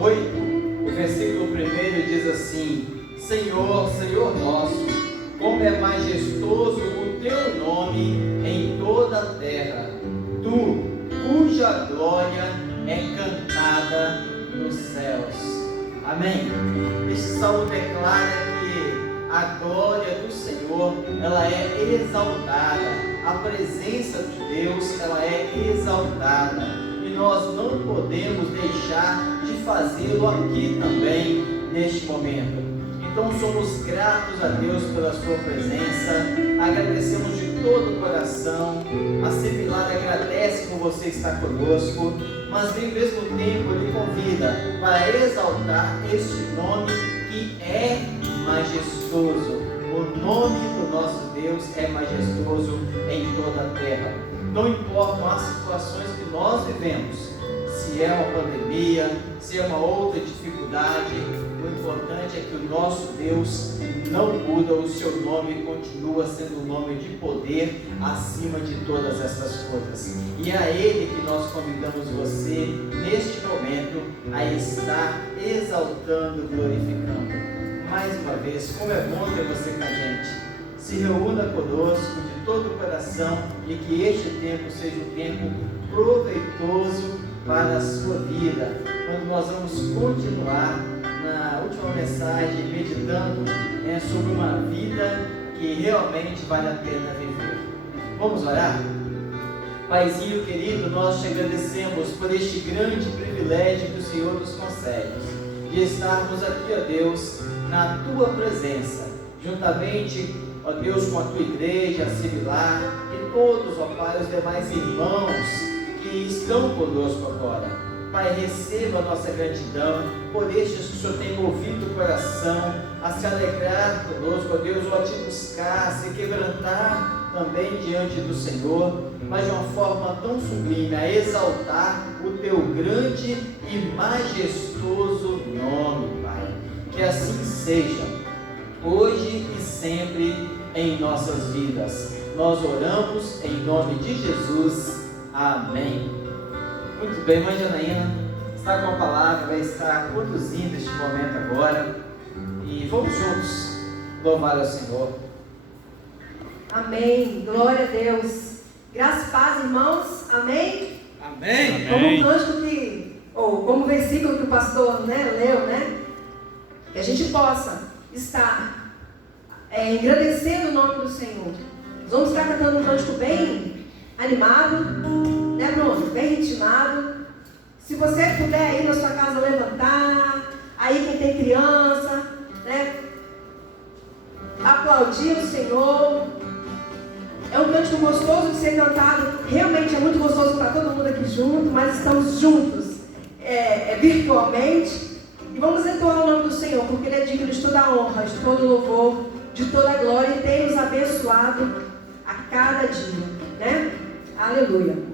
8, o versículo 1 diz assim: Senhor, Senhor nosso, como é majestoso o teu nome em toda a terra, tu, cuja glória é cantada nos céus. Amém? Este salmo declara que a glória do Senhor, ela é exaltada, a presença de Deus, ela é exaltada, e nós não podemos deixar de fazê-lo aqui também, neste momento. Então somos gratos a Deus pela sua presença, agradecemos de todo o coração. A Semilar agradece por você estar conosco, mas ao mesmo tempo lhe convida para exaltar este nome que é majestoso. O nome do nosso Deus é majestoso em toda a terra. Não importam as situações que nós vivemos, se é uma pandemia, se é uma outra dificuldade, o importante é que o nosso Deus não muda, o seu nome continua sendo um nome de poder acima de todas essas coisas. E é a Ele que nós convidamos você, neste momento, a estar exaltando, glorificando. Mais uma vez, como é bom ter você com a gente. Se reúna conosco de todo o coração e que este tempo seja um tempo proveitoso para a sua vida, quando nós vamos continuar na última mensagem meditando sobre uma vida que realmente vale a pena viver. Vamos orar? Paizinho querido, nós te agradecemos por este grande privilégio que o Senhor nos concede, de estarmos aqui, ó Deus, na tua presença, juntamente, ó Deus, com a tua igreja, a Semilar, e todos, ó Pai, os demais irmãos que estão conosco agora. Pai, receba a nossa gratidão por estes que o Senhor tem movido o coração a se alegrar conosco, ó Deus, ou a te buscar, a se quebrantar também diante do Senhor, mas de uma forma tão sublime, a exaltar o teu grande e majestoso nome, Pai. Que assim seja, hoje e sempre em nossas vidas. Nós oramos em nome de Jesus. Amém. Muito bem, mãe Janaína está com a palavra, vai estar conduzindo este momento agora, e vamos juntos louvar ao Senhor. Amém, glória a Deus. Graças e paz, irmãos. Amém? Amém. Como o cântico que, ou como o versículo que o pastor leu, que a gente possa estar engrandecendo o nome do Senhor. Nós vamos estar cantando um cântico bem animado, né, Bruno? Bem ritmado. Se você puder aí na sua casa levantar, aí quem tem criança, né, aplaudir o Senhor. É um cântico gostoso de ser cantado, realmente é muito gostoso para todo mundo aqui junto, mas estamos juntos virtualmente, e vamos entoar o nome do Senhor, porque Ele é digno de toda a honra, de todo o louvor, de toda a glória, e tem nos abençoado a cada dia, né? Aleluia.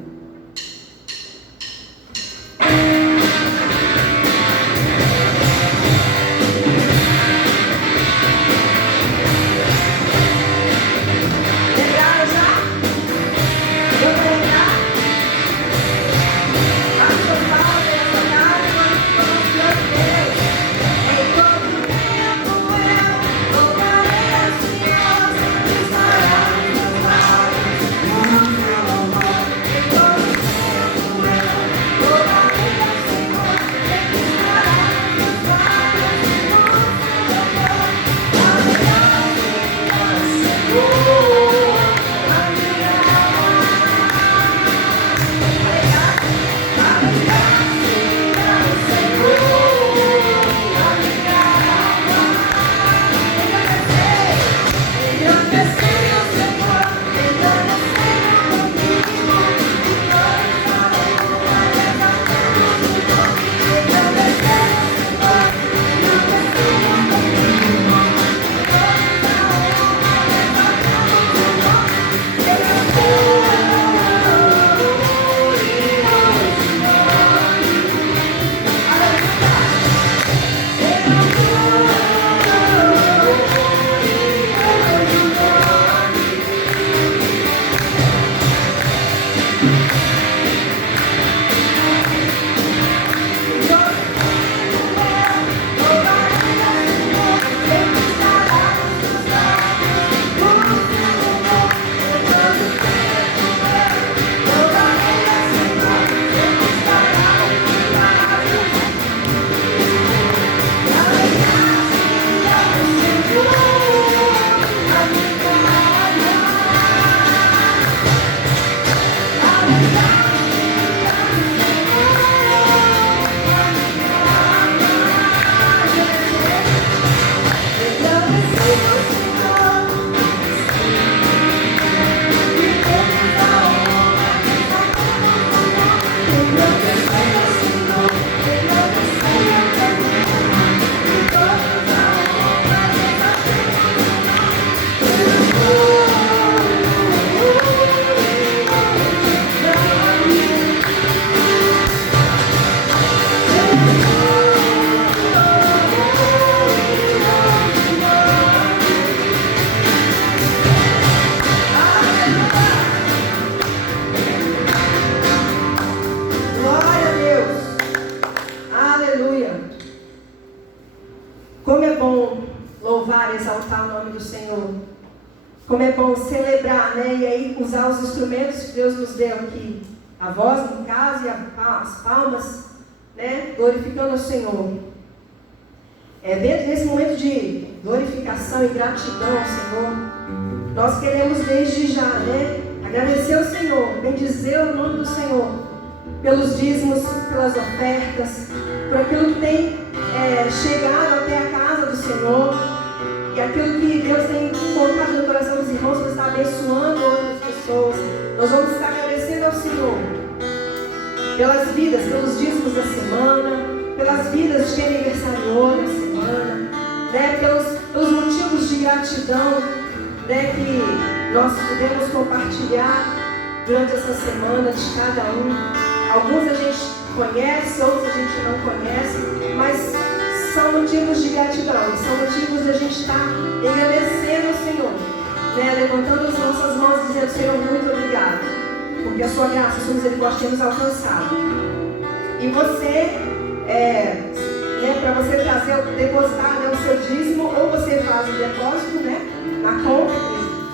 Como é bom celebrar, né? E aí usar os instrumentos que Deus nos deu aqui. A voz no caso e as palmas, né? Glorificando ao Senhor. Dentro desse momento de glorificação e gratidão ao Senhor, nós queremos desde já, né? Agradecer ao Senhor, bendizer o nome do Senhor, pelos dízimos, pelas ofertas, por aquilo que tem chegado até a casa do Senhor, e aquilo que Deus tem colocado no coração dos irmãos para estar abençoando outras pessoas. Nós vamos estar agradecendo ao Senhor pelas vidas, pelos dízimos da semana, pelas vidas de quem aniversariou na semana, né? pelos motivos de gratidão, né? Que nós podemos compartilhar durante essa semana de cada um. Alguns a gente conhece, outros a gente não conhece, mas são motivos de gratidão, são motivos de a gente estar agradecendo ao Senhor, né? Levantando as nossas mãos e dizendo: Senhor, muito obrigado, porque a sua graça, a sua misericórdia tem nos alcançado. E você, né, para você trazer, depositar, né, o seu dízimo, ou você faz o depósito, né, na conta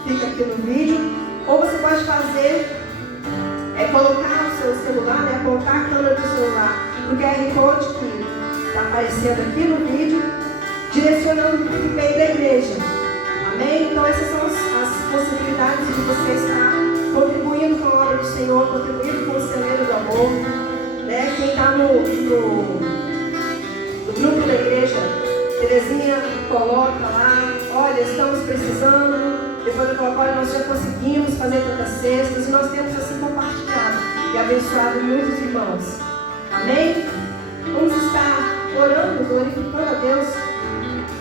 que fica aqui no vídeo, ou você pode fazer, colocar o seu celular, né, apontar a câmera do celular no QR Code que está aparecendo aqui no vídeo, direcionando para o e-mail da igreja. Amém? Então essas são as possibilidades de você estar contribuindo com a obra do Senhor, contribuindo com o celeiro do amor, né? Quem está no grupo da igreja, Terezinha coloca lá: olha, estamos precisando. Depois eu coloco: olha, nós já conseguimos fazer tantas cestas, e nós temos assim compartilhado e abençoado muitos irmãos. Amém? Vamos estar orando, glorificando a Deus,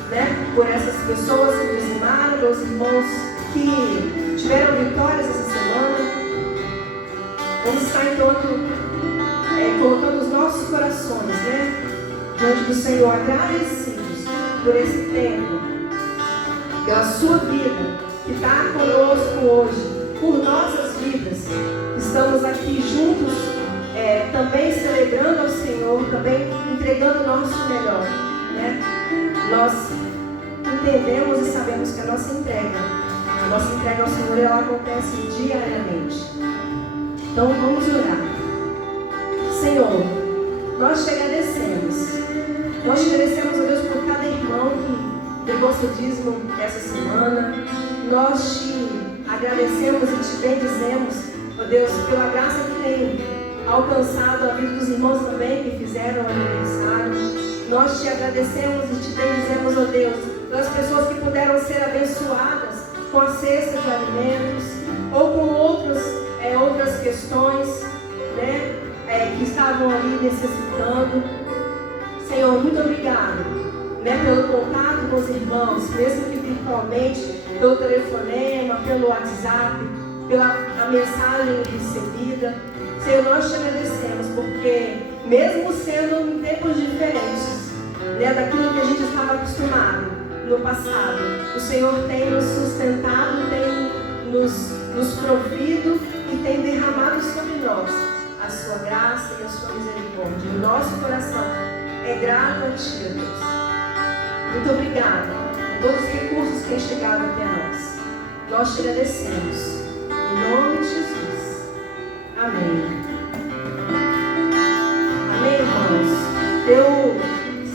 né, por essas pessoas que dizimaram, pelos irmãos que tiveram vitórias essa semana. Vamos estar então colocando os nossos corações, né, diante do Senhor, agradecidos por esse tempo, pela sua vida que está conosco hoje, por nossas vidas. Estamos aqui juntos, também celebrando ao Senhor, também entregando o nosso melhor, né? Nós entendemos e sabemos que a nossa entrega ao Senhor, ela acontece diariamente. Então vamos orar. Senhor, nós te agradecemos. Nós te agradecemos, ó Deus, por cada irmão que entregou seu dízimo essa semana. Nós te agradecemos e te bendizemos, ó Deus, pela graça que tem alcançado a vida dos irmãos também que fizeram o aniversário. Nós te agradecemos e te bendizemos, ó Deus, pelas pessoas que puderam ser abençoadas com a cesta de alimentos ou com outras questões, né, que estavam ali necessitando. Senhor, muito obrigado, né, pelo contato com os irmãos, mesmo que virtualmente, pelo telefonema, pelo WhatsApp, pela mensagem recebida. Senhor, nós te agradecemos porque, mesmo sendo em tempos diferentes, né, daquilo que a gente estava acostumado no passado, o Senhor tem nos sustentado, tem nos provido e tem derramado sobre nós a sua graça e a sua misericórdia. O nosso coração é grato a Ti, Deus. Muito obrigada por todos os recursos que têm chegado até nós. Nós te agradecemos. Em nome de Jesus. Amém. Amém, irmãos? Eu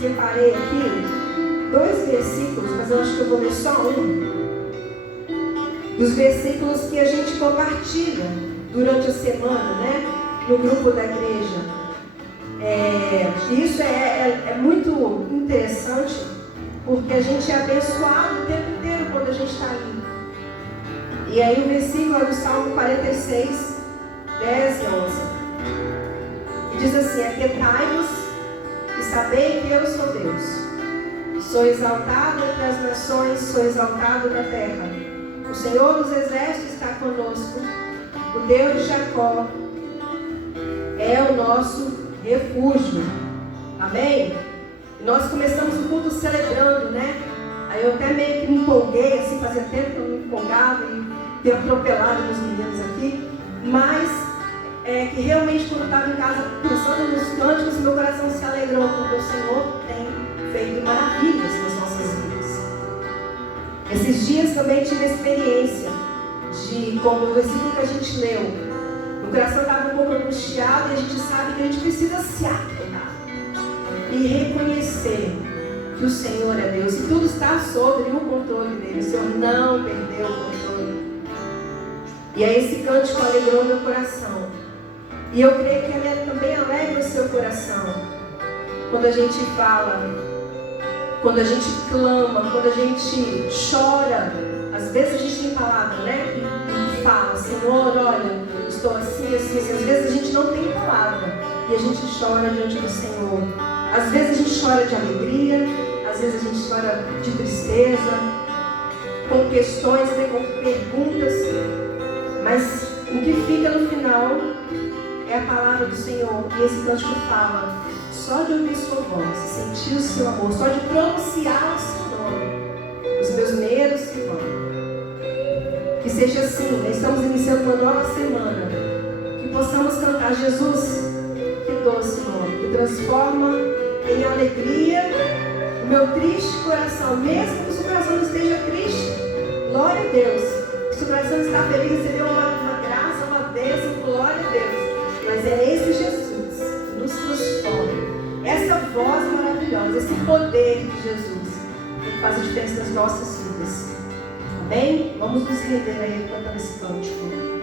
separei aqui 2 versículos, mas eu acho que eu vou ler só um. Dos versículos que a gente compartilha durante a semana, né? No grupo da igreja. Isso é muito interessante, porque a gente é abençoado o tempo inteiro quando a gente está ali. E aí o versículo é do Salmo 46, 10 e 11. E diz assim: aquietai-vos e sabei que eu sou Deus. Sou exaltado entre as nações, sou exaltado na terra. O Senhor dos exércitos está conosco. O Deus de Jacó é o nosso refúgio. Amém? E nós começamos o culto celebrando, né? Aí eu até meio que me empolguei, assim, fazia tempo que eu me empolgava e tenho atropelado meus meninos aqui. Mas que realmente, quando eu estava em casa pensando nos cânticos, meu coração se alegrou, porque o Senhor tem feito maravilhas nas nossas vidas. Esses dias também tive a experiência de como o versículo que a gente leu. O coração estava um pouco angustiado e a gente sabe que a gente precisa se aquietar e reconhecer que o Senhor é Deus e tudo está sobre o controle dele. O Senhor não perdeu o controle. E aí esse cântico alegrou meu coração. E eu creio que ele também alegra o seu coração. Quando a gente fala, quando a gente clama, quando a gente chora. Às vezes a gente tem palavra, né? E fala, Senhor, olha, estou assim, assim, assim. Às vezes a gente não tem palavra e a gente chora diante do Senhor. Às vezes a gente chora de alegria, às vezes a gente chora de tristeza, com questões, né, com perguntas. Mas o que fica no final é a palavra do Senhor. E esse cântico fala, só de ouvir sua voz, sentir o seu amor, só de pronunciar o seu nome, os meus medos se vão. Que seja assim, né? Estamos iniciando uma nova semana. Que possamos cantar Jesus, que doce nome, que transforma em alegria o meu triste coração, mesmo que o seu coração não esteja triste. Glória a Deus. Se o coração está feliz, recebeu uma graça, uma bênção, glória a Deus. Mas é esse Jesus que nos transforma. Essa voz maravilhosa, esse poder de Jesus que faz a diferença nas nossas vidas. Amém? Vamos nos render a Ele cantando esse cântico.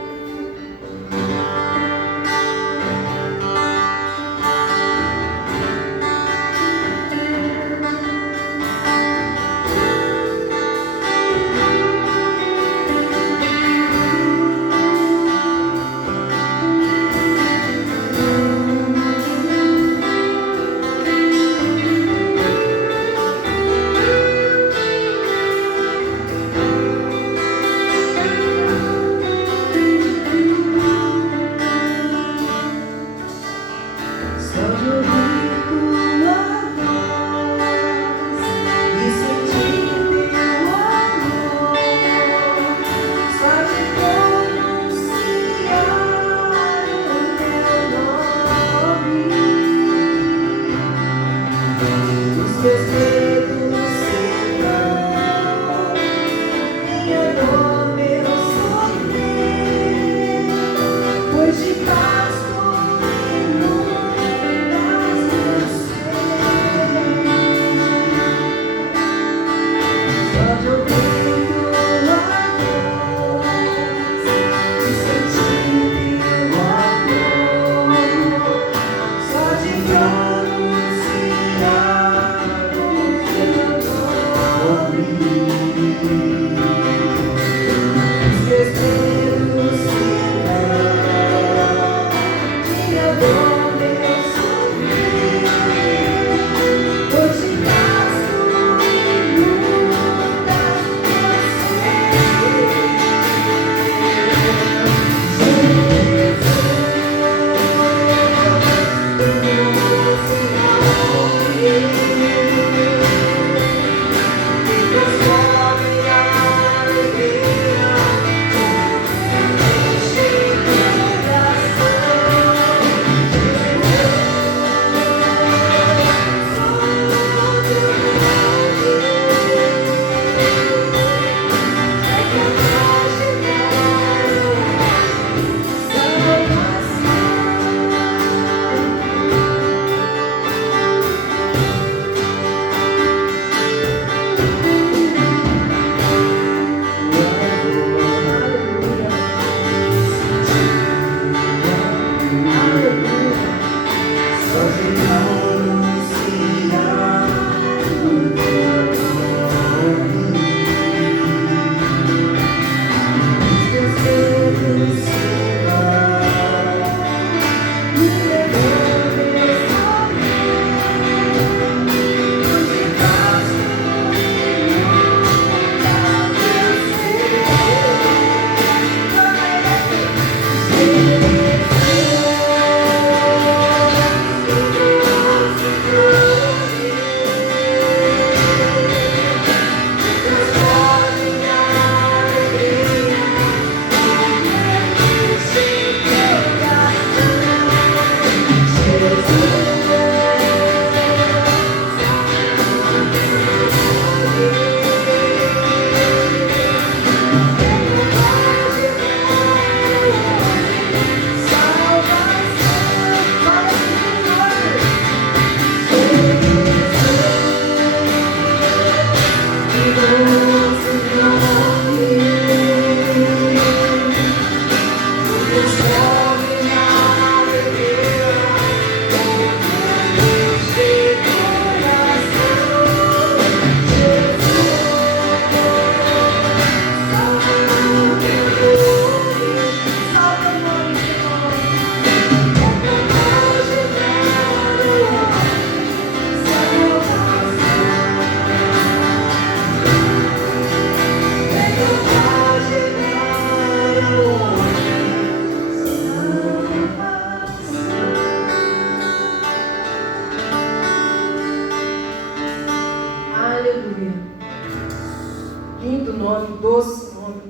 nome, doce nome,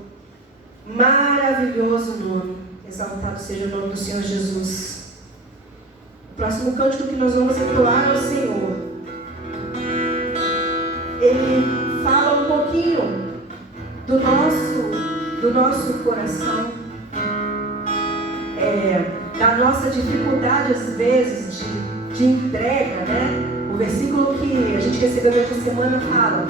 maravilhoso nome. Exaltado seja o nome do Senhor Jesus. O próximo cântico que nós vamos entoar ao Senhor, ele fala um pouquinho do nosso coração, da nossa dificuldade às vezes de entrega, né? O versículo que a gente recebeu durante a semana fala,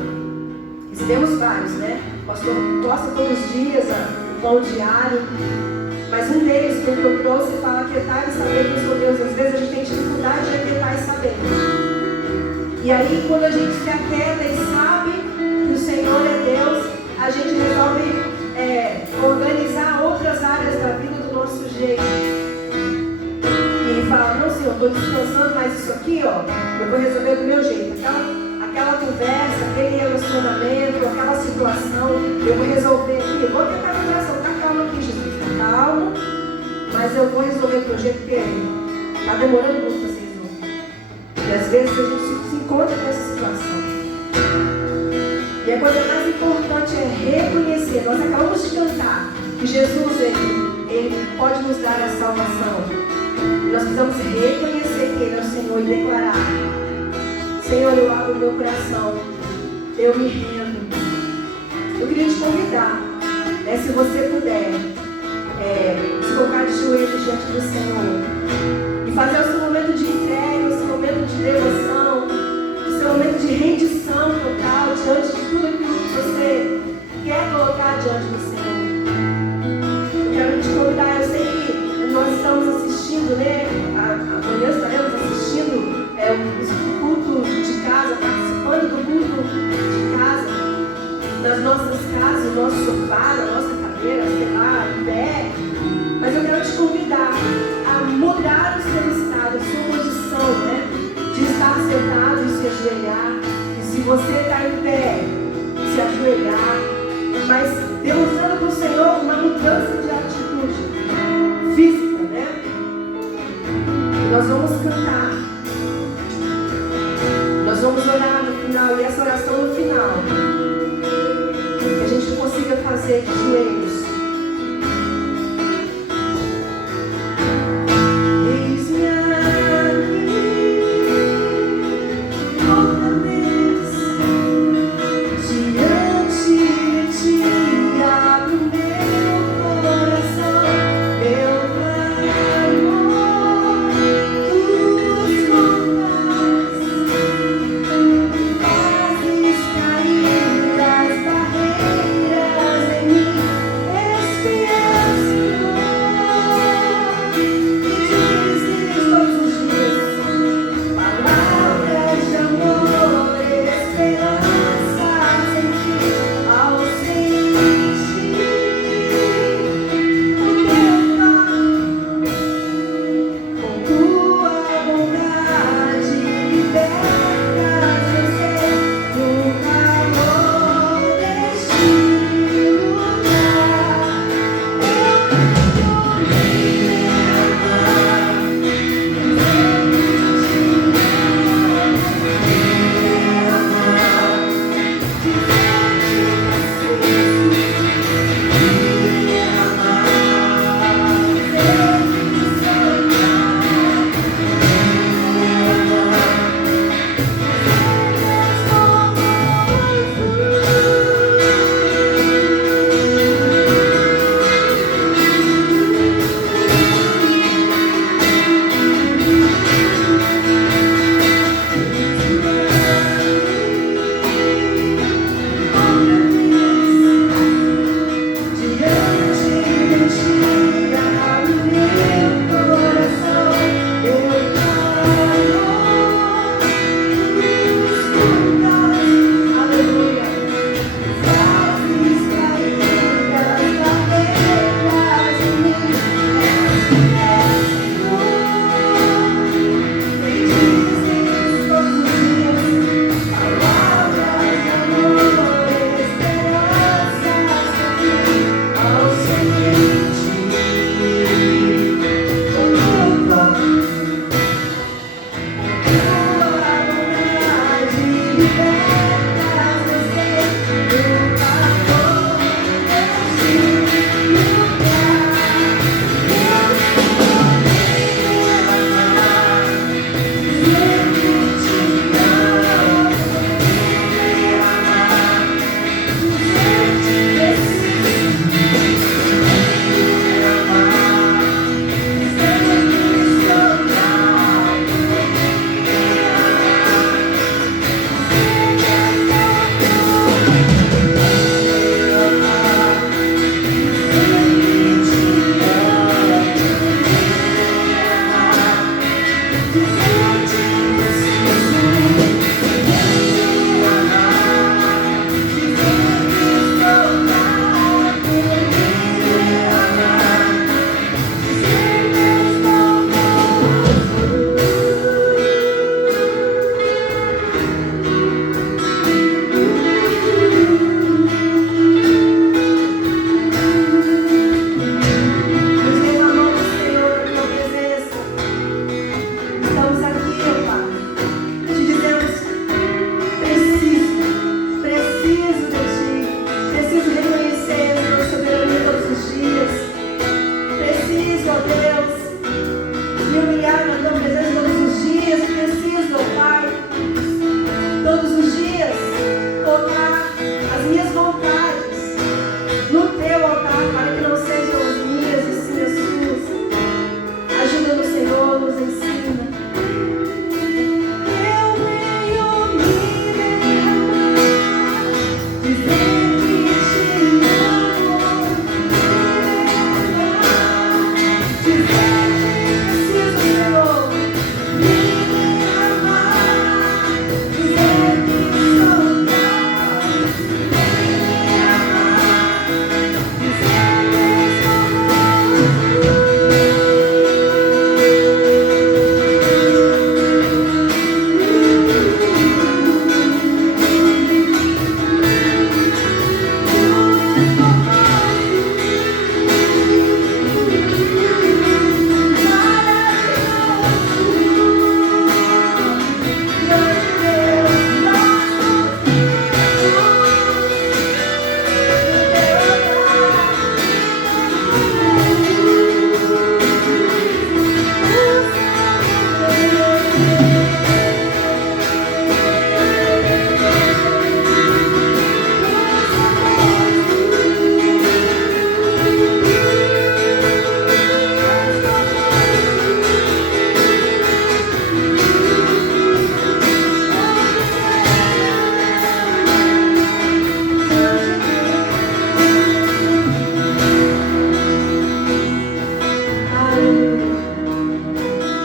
recebemos vários, né? O pastor posta todos os dias o pão diário, mas um deles que eu trouxe fala que aquietar e saber que eu sou Deus. Às vezes a gente tem dificuldade de aquietar e saber. E aí quando a gente se aquieta e sabe que o Senhor é Deus, a gente resolve organizar outras áreas da vida do nosso jeito. E fala, não Senhor, eu estou descansando, mas isso aqui, ó, eu vou resolver do meu jeito. Aquela conversa, aquele relacionamento, aquela situação, eu vou resolver aqui. Eu vou tentar a oração, tá calmo aqui, Jesus, tá calmo, mas eu vou resolver do meu jeito, porque está demorando muito para você resolver. E às vezes a gente se encontra nessa situação. E a coisa mais importante é reconhecer. Nós acabamos de cantar que Jesus, ele pode nos dar a salvação. E nós precisamos reconhecer que Ele é o Senhor e declarar: Senhor, eu abro o meu coração, eu me rendo. Eu queria te convidar, se você puder, se colocar de joelhos diante do Senhor e fazer o seu momento de entrega, o seu momento de devoção, o seu momento de rendição total diante de tudo aquilo que você quer colocar diante do Senhor. Eu quero te convidar, eu sei que nós estamos assistindo, né? Amanhã estaremos assistindo o culto de casa, participando do culto de casa, nas nossas casas, no nosso sofá, na nossa cadeira, sei lá, em pé. Mas eu quero te convidar a mudar o seu estado, a sua condição, né? De estar sentado e se ajoelhar. E se você está em pé, se ajoelhar, mas demonstrando para o Senhor uma mudança de atitude física, né? E nós vamos cantar. Nós vamos orar no final, e essa oração no final, que a gente consiga fazer de joelhos. Caídas, barreiras em mim. todos os dias colocar as minhas vontades no teu altar, para que não sejam as minhas e sim as suas. Ajuda-nos, Senhor, nos ensina. Eu venho me derramar, dizer que te amo, dizer que preciso, Senhor, me derramar, dizer que sou grato, me amar, dizer que sou amor.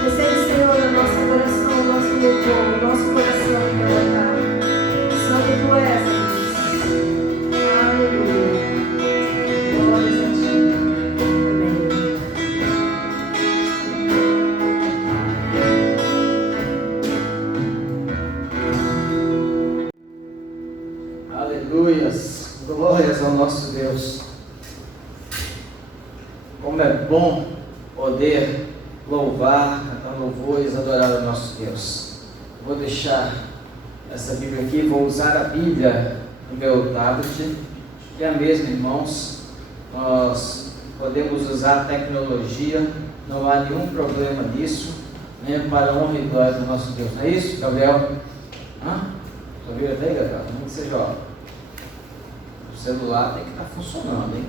Recebe, Senhor, a nossa adoração, o nosso louvor, o nosso coração em teu altar. Santo tu és, Deus. Aleluia. Glórias a ti. Amém. Aleluias, glórias ao nosso Deus. Como é bom poder louvar, cantar louvores, adorar o nosso Deus. Vou deixar essa Bíblia aqui, vou usar a Bíblia no meu tablet, que é a mesma, irmãos. Nós podemos usar a tecnologia, não há nenhum problema nisso, né, para a honra e glória do nosso Deus. Não é isso, Gabriel? Sua Bíblia tem, Gabriel? Não que seja, ó. O celular tem que estar funcionando, hein?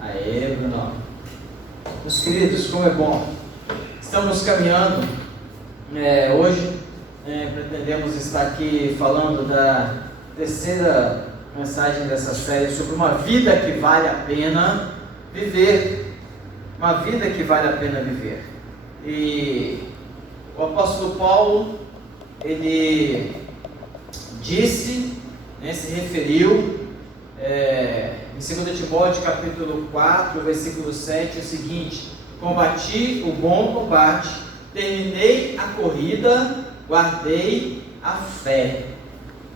Aê, Bruno. Meus queridos, como é bom. Estamos caminhando. Hoje pretendemos estar aqui falando da terceira mensagem dessa série sobre uma vida que vale a pena viver. Uma vida que vale a pena viver. E o apóstolo Paulo, ele disse, se referiu em 2 Timóteo capítulo 4, versículo 7, o seguinte: combati o bom combate, terminei a corrida, guardei a fé.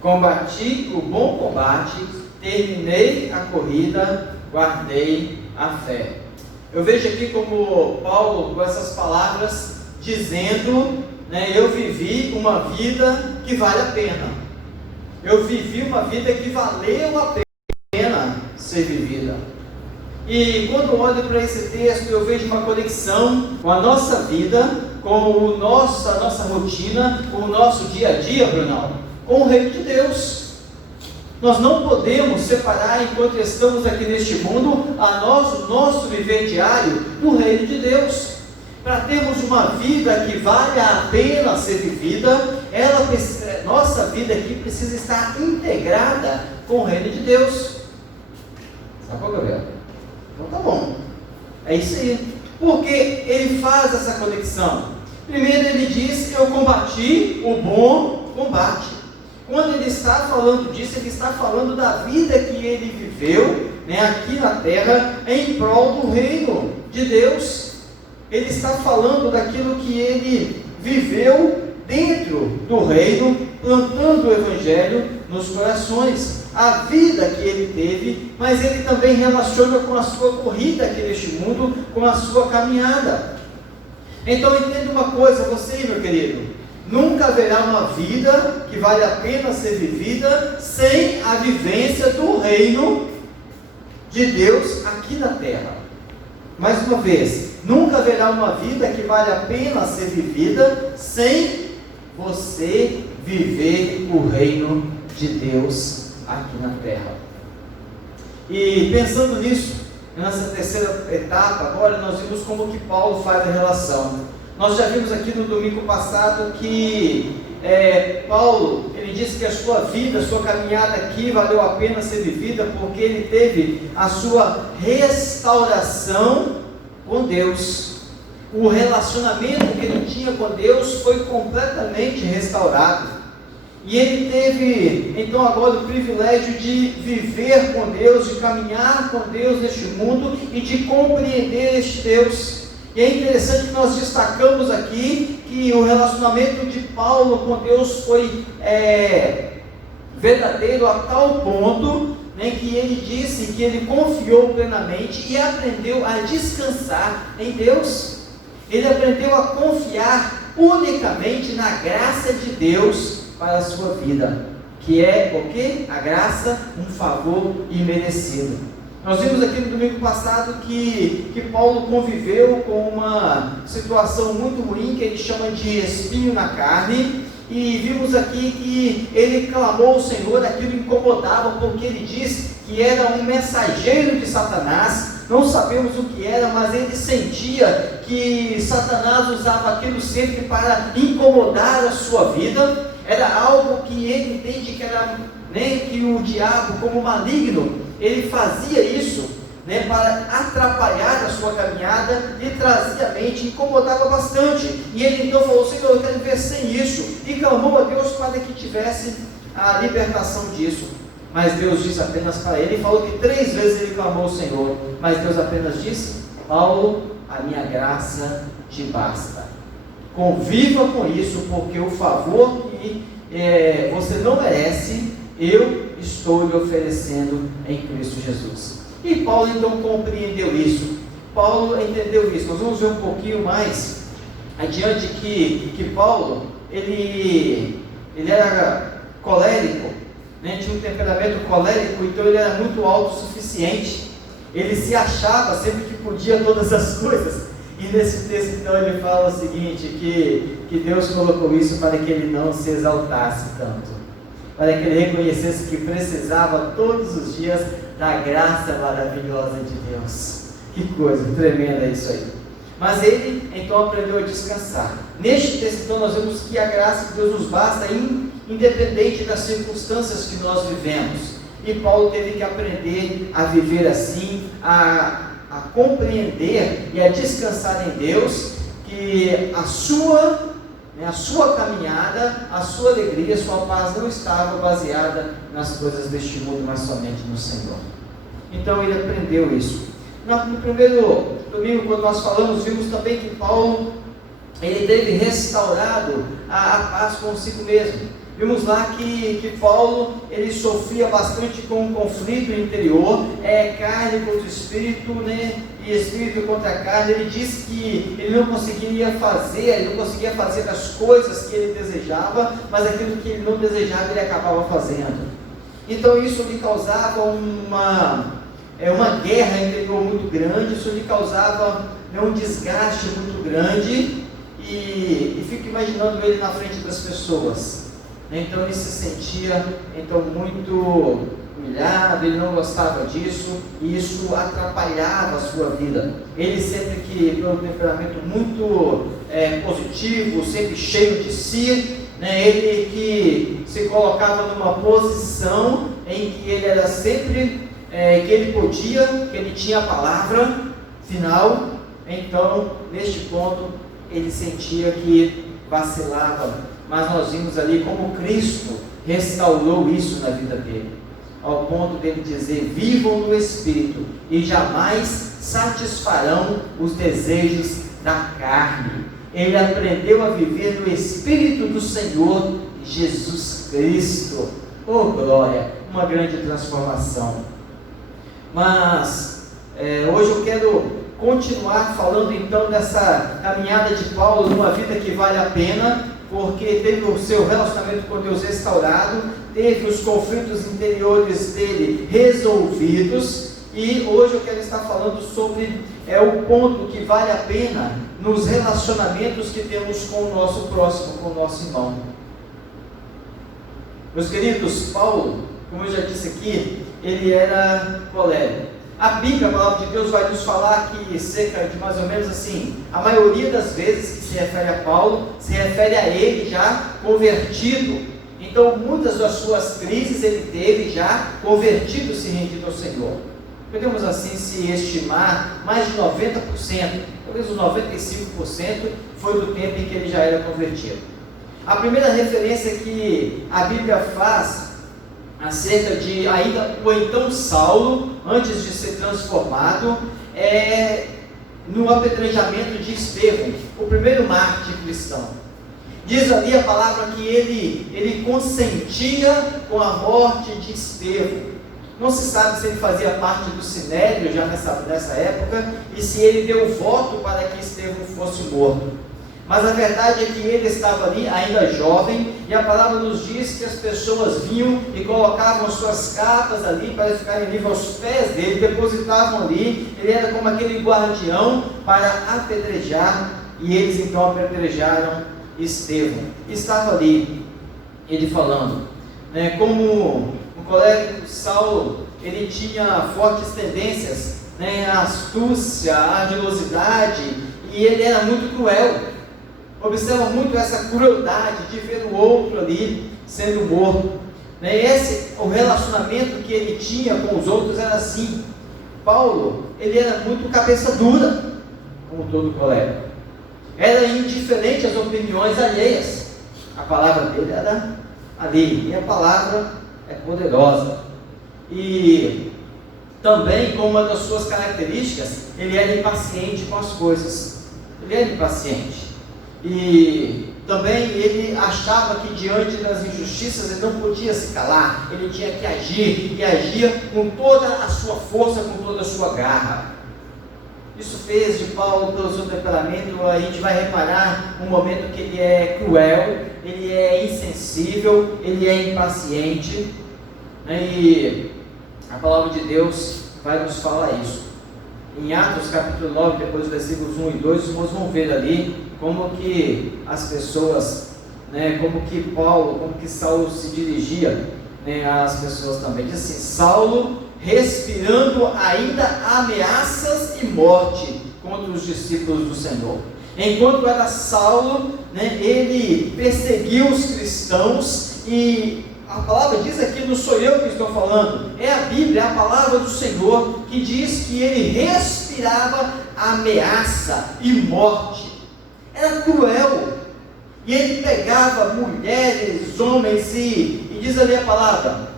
Combati o bom combate, terminei a corrida, guardei a fé. Eu vejo aqui como Paulo, com essas palavras, dizendo, eu vivi uma vida que vale a pena. Eu vivi uma vida que valeu a pena ser vivida. E quando olho para esse texto, eu vejo uma conexão com a nossa vida, com a nossa rotina, com o nosso dia a dia, Brunão, com o reino de Deus. Nós não podemos separar, enquanto estamos aqui neste mundo, o nosso viver diário do reino de Deus. Para termos uma vida que vale a pena ser vivida, nossa vida aqui precisa estar integrada com o reino de Deus. Sabe, Gabriel? Então tá bom. É isso aí. Porque ele faz essa conexão. Primeiro ele diz: eu combati o bom combate. Quando ele está falando disso, ele está falando da vida que ele viveu, aqui na terra, em prol do reino de Deus. Ele está falando daquilo que ele viveu dentro do reino, plantando o evangelho nos corações. A vida que ele teve, mas ele também relaciona com a sua corrida aqui neste mundo, com a sua caminhada. Então entenda uma coisa, você, meu querido, nunca haverá uma vida que vale a pena ser vivida sem a vivência do reino de Deus aqui na terra. Mais uma vez, nunca haverá uma vida que vale a pena ser vivida sem você viver o reino de Deus aqui na terra. E pensando nisso, nessa terceira etapa, agora nós vimos como que Paulo faz a relação. Nós já vimos aqui no domingo passado que Paulo, ele disse que a sua vida, a sua caminhada aqui valeu a pena ser vivida porque ele teve a sua restauração com Deus. O relacionamento que ele tinha com Deus foi completamente restaurado. E ele teve, então, agora o privilégio de viver com Deus, de caminhar com Deus neste mundo e de compreender este Deus. E é interessante que nós destacamos aqui que o relacionamento de Paulo com Deus foi verdadeiro a tal ponto, né, que ele disse que ele confiou plenamente e aprendeu a descansar em Deus. Ele aprendeu a confiar unicamente na graça de Deus para a sua vida, que é o que? A graça, um favor imerecido. Nós vimos aqui no domingo passado que Paulo conviveu com uma situação muito ruim, que ele chama de espinho na carne, e vimos aqui que ele clamou ao Senhor, aquilo incomodava, porque ele diz que era um mensageiro de Satanás. Não sabemos o que era, mas ele sentia que Satanás usava aquilo sempre para incomodar a sua vida. Era algo que ele entende que era, né, que o diabo, como maligno, ele fazia isso, né, para atrapalhar a sua caminhada, e trazia a mente, incomodava bastante. E ele então falou: Senhor, eu quero viver sem isso, e clamou a Deus para que tivesse a libertação disso. Mas Deus disse apenas para ele, e falou que 3 vezes ele clamou ao Senhor, mas Deus apenas disse: Paulo, a minha graça te basta. Conviva com isso, porque o favor que você não merece, eu estou lhe oferecendo em Cristo Jesus. E Paulo então compreendeu isso. Paulo entendeu isso. Nós vamos ver um pouquinho mais adiante que Paulo, ele era colérico, né? Tinha um temperamento colérico, então ele era muito autossuficiente. Ele se achava sempre que podia todas as coisas. E nesse texto então ele fala o seguinte, que Deus colocou isso para que ele não se exaltasse tanto, para que ele reconhecesse que precisava todos os dias da graça maravilhosa de Deus. Que coisa tremenda isso aí. Mas ele então aprendeu a descansar. Neste texto então nós vemos que a graça de Deus nos basta, independente das circunstâncias que nós vivemos. E Paulo teve que aprender a viver assim, a compreender e a descansar em Deus, que a sua caminhada, a sua alegria, a sua paz não estava baseada nas coisas deste mundo, mas somente no Senhor. Então ele aprendeu isso. No primeiro domingo, quando nós falamos, vimos também que Paulo, ele teve restaurado a paz consigo mesmo. Vimos lá que Paulo, ele sofria bastante com um conflito interior, carne contra espírito, né? E espírito contra carne. Ele disse que ele não conseguia fazer as coisas que ele desejava, mas aquilo que ele não desejava, ele acabava fazendo. Então isso lhe causava uma guerra interior muito grande, isso lhe causava, né, um desgaste muito grande, e fico imaginando ele na frente das pessoas. Então ele se sentia muito humilhado, ele não gostava disso, e isso atrapalhava a sua vida. Ele sempre que, pelo temperamento muito positivo, sempre cheio de si, né, ele que se colocava numa posição em que ele era sempre, que ele podia, que ele tinha a palavra final. Então neste ponto ele sentia que vacilava. Mas nós vimos ali como Cristo restaurou isso na vida dele, ao ponto dele dizer: vivam no Espírito e jamais satisfarão os desejos da carne. Ele aprendeu a viver no Espírito do Senhor Jesus Cristo. Oh glória, uma grande transformação. Mas hoje eu quero continuar falando então dessa caminhada de Paulo, numa vida que vale a pena, porque teve o seu relacionamento com Deus restaurado, teve os conflitos interiores dele resolvidos, e hoje eu quero estar falando sobre o ponto que vale a pena nos relacionamentos que temos com o nosso próximo, com o nosso irmão. Meus queridos, Paulo, como eu já disse aqui, ele era colérico. A Bíblia, a palavra de Deus, vai nos falar que cerca de mais ou menos assim, a maioria das vezes que se refere a Paulo, se refere a ele já convertido. Então, muitas das suas crises ele teve já convertido, se rendido ao Senhor. Podemos assim se estimar, mais de 90%, talvez os 95% foi do tempo em que ele já era convertido. A primeira referência que a Bíblia faz acerca de ainda o então Saulo, antes de ser transformado, é no apedrejamento de Estevão, o primeiro mártir cristão. Diz ali a palavra que ele consentia com a morte de Estevão. Não se sabe se ele fazia parte do Sinédrio já nessa época, e se ele deu voto para que Estevão fosse morto. Mas a verdade é que ele estava ali ainda jovem, e a palavra nos diz que as pessoas vinham e colocavam as suas capas ali para ficarem livres aos pés dele, depositavam ali, ele era como aquele guardião para apedrejar, e eles então apedrejaram Estevão. Estava ali, ele falando, né, como o colega Saulo, ele tinha fortes tendências, né, à astúcia, à ardilosidade, e ele era muito cruel. Observa muito essa crueldade de ver o outro ali sendo morto. O relacionamento que ele tinha com os outros era assim. Paulo, ele era muito cabeça dura, como todo colega. Era indiferente às opiniões alheias. A palavra dele era ali, e a palavra é poderosa. E também, como uma das suas características, ele era impaciente com as coisas. Ele era impaciente. E também ele achava que diante das injustiças ele não podia se calar, ele tinha que agir, e agia com toda a sua força, com toda a sua garra. Isso fez de Paulo, pelo seu temperamento, a gente vai reparar um momento que ele é cruel, ele é insensível, ele é impaciente, né? E a palavra de Deus vai nos falar isso. Em Atos capítulo 9, depois dos versículos 1 e 2, nós vamos ver ali como que as pessoas, né, como que Paulo, como que Saulo se dirigia, né, às pessoas também. Diz assim: Saulo respirando ainda ameaças e morte contra os discípulos do Senhor. Enquanto era Saulo, né, ele perseguiu os cristãos, e a palavra diz aqui, não sou eu que estou falando, é a Bíblia, é a palavra do Senhor, que diz que ele respirava ameaça e morte. Era cruel, e ele pegava mulheres, homens, e diz ali a palavra,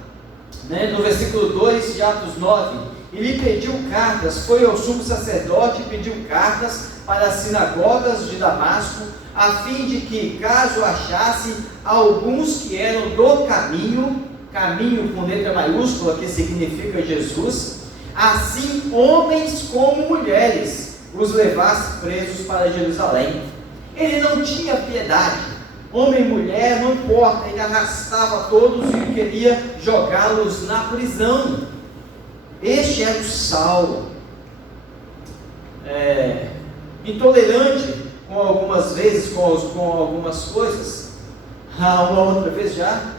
né, no versículo 2 de Atos 9, e lhe pediu cartas, foi ao sumo sacerdote e pediu cartas para as sinagogas de Damasco, a fim de que, caso achasse alguns que eram do caminho com letra maiúscula, que significa Jesus, assim homens como mulheres, os levasse presos para Jerusalém. Ele não tinha piedade, homem e mulher, não importa, ele arrastava todos e queria jogá-los na prisão. Este era o Saulo, intolerante com algumas vezes, com algumas coisas, uma outra vez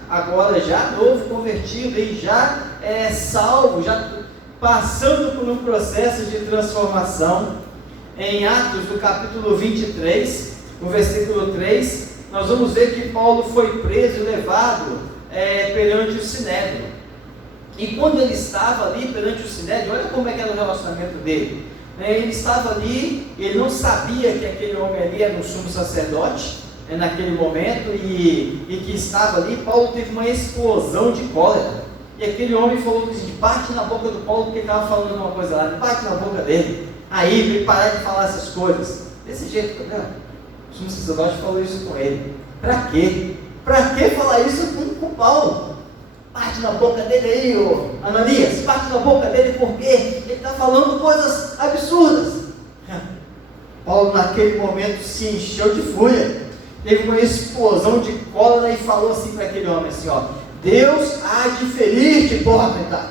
agora já novo convertido, e já salvo, já passando por um processo de transformação. Em Atos, do capítulo 23, no versículo 3, nós vamos ver que Paulo foi preso e levado perante o Sinédrio. E quando ele estava ali perante o Sinédrio, olha como é que era o relacionamento dele. Ele estava ali, ele não sabia que aquele homem ali era um sumo sacerdote, naquele momento, e que estava ali. Paulo teve uma explosão de cólera, e aquele homem falou assim: bate na boca do Paulo, porque ele estava falando uma coisa lá, bate na boca dele, aí para ele parar de falar essas coisas, desse jeito, né? O sumo sacerdote falou isso com ele. Para quê? Para que falar isso com Paulo? Bate na boca dele aí, ô Ananias, bate na boca dele, porque ele está falando coisas absurdas. Paulo naquele momento se encheu de fúria, teve uma explosão de cólera e falou assim para aquele homem assim: ó, Deus há de ferir-te, hipócrita.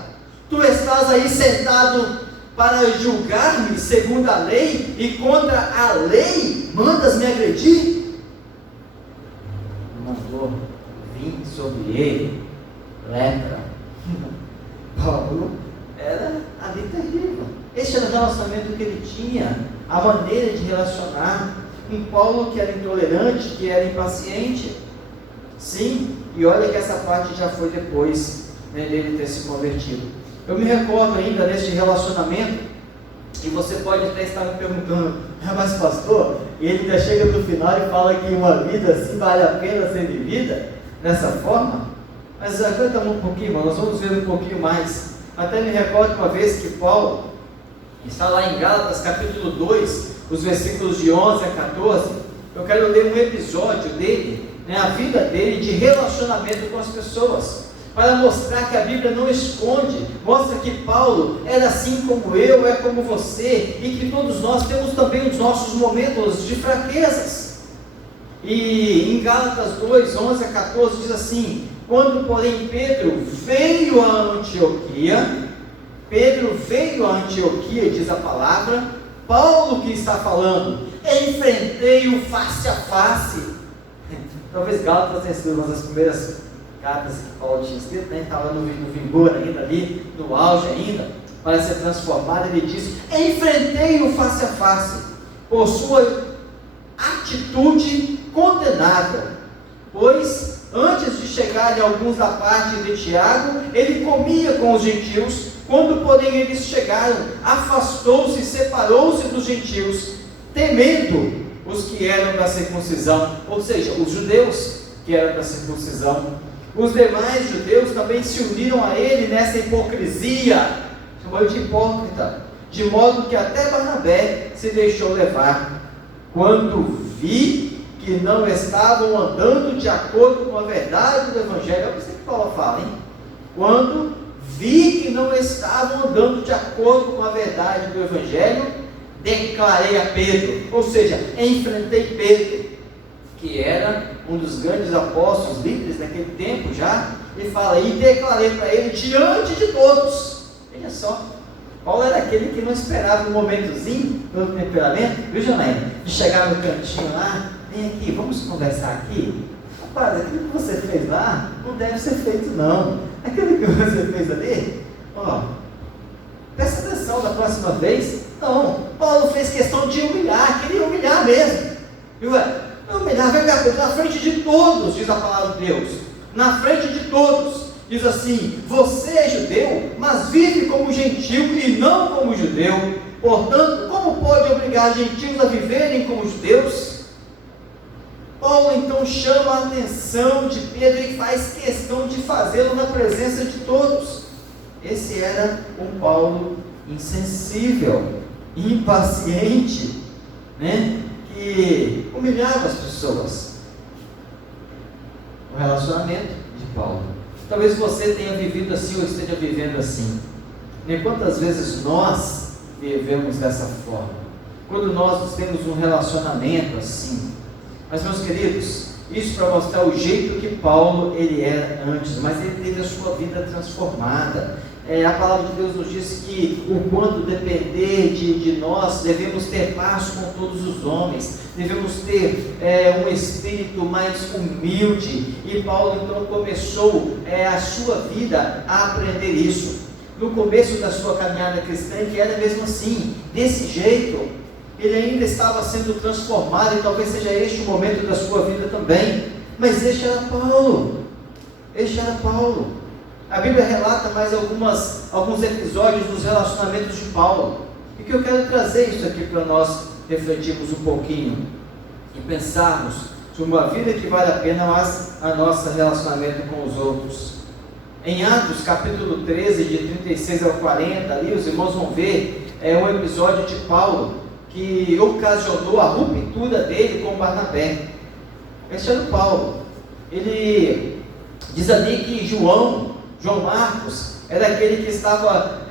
Tu estás aí sentado para julgar-me segundo a lei, e contra a lei mandas me agredir? Mandou vir sobre ele lepra. Paulo era ali terrível. Esse era o relacionamento que ele tinha, a maneira de relacionar. Um Paulo que era intolerante, que era impaciente. Sim, e olha que essa parte já foi depois, né, dele ter se convertido. Eu me recordo ainda deste relacionamento, e você pode até estar me perguntando, mas pastor, ele ainda chega no final e fala que uma vida assim vale a pena ser vivida dessa forma? Mas aguenta um pouquinho, nós vamos ver um pouquinho mais. Até me recordo uma vez que Paulo está lá em Gálatas capítulo 2, os versículos de 11 a 14. Eu quero ler um episódio dele, né, a vida dele de relacionamento com as pessoas, para mostrar que a Bíblia não esconde, mostra que Paulo era assim como eu, é como você, e que todos nós temos também os nossos momentos de fraquezas. E em Gálatas 2, 11 a 14 diz assim: quando porém Pedro veio a Antioquia, diz a palavra, Paulo que está falando, enfrentei-o face a face. Talvez Gálatas tenha sido uma das primeiras cartas que Paulo tinha escrito, né? Estava no vigor ainda ali, no auge ainda, para ser transformado. Ele diz: enfrentei-o face a face, por sua atitude condenável, pois antes de chegarem alguns da parte de Tiago, ele comia com os gentios. Quando porém eles chegaram, afastou-se e separou-se dos gentios, temendo os que eram da circuncisão, ou seja, os judeus que eram da circuncisão. Os demais judeus também se uniram a ele nessa hipocrisia, chamou de hipócrita, de modo que até Barnabé se deixou levar. Quando vi que não estavam andando de acordo com a verdade do Evangelho, olha o que Paulo fala, hein? Quando vi que não estavam andando de acordo com a verdade do Evangelho, declarei a Pedro, ou seja, enfrentei Pedro, que era um dos grandes apóstolos, líderes naquele tempo já, e fala, e declarei para ele diante de todos. Olha só, Paulo era aquele que não esperava um momentozinho pelo temperamento, viu, Janaína? De chegar no cantinho lá, vem aqui, vamos conversar aqui. Rapaz, aquilo que você fez lá, não deve ser feito não. Aquilo que você fez ali, ó, presta atenção da próxima vez. Não, Paulo fez questão de humilhar, queria humilhar mesmo. Viu? Humilhar, vem cá, na frente de todos, diz a palavra de Deus. Na frente de todos, diz assim: você é judeu, mas vive como gentil e não como judeu. Portanto, como pode obrigar gentios a viverem como judeus? Paulo então chama a atenção de Pedro e faz questão de fazê-lo na presença de todos. Esse era um Paulo insensível, impaciente, né? Que humilhava as pessoas. O relacionamento de Paulo. Talvez você tenha vivido assim ou esteja vivendo assim. E quantas vezes nós vivemos dessa forma? Quando nós temos um relacionamento assim. Mas, meus queridos, isso para mostrar o jeito que Paulo ele era antes, mas ele teve a sua vida transformada. A palavra de Deus nos diz que o quanto depender de nós, devemos ter paz com todos os homens, devemos ter um espírito mais humilde, e Paulo então começou a sua vida a aprender isso. No começo da sua caminhada cristã, que era mesmo assim, desse jeito, ele ainda estava sendo transformado, e talvez seja este o momento da sua vida também, mas este era Paulo. A Bíblia relata mais alguns episódios dos relacionamentos de Paulo, e que eu quero trazer isso aqui para nós refletirmos um pouquinho, e pensarmos sobre uma vida que vale a pena, mas a nosso relacionamento com os outros. Em Atos capítulo 13, de 36 ao 40, ali os irmãos vão ver um episódio de Paulo, que ocasionou a ruptura dele com Barnabé. Esse era o Paulo. Ele diz ali que João Marcos era aquele que estava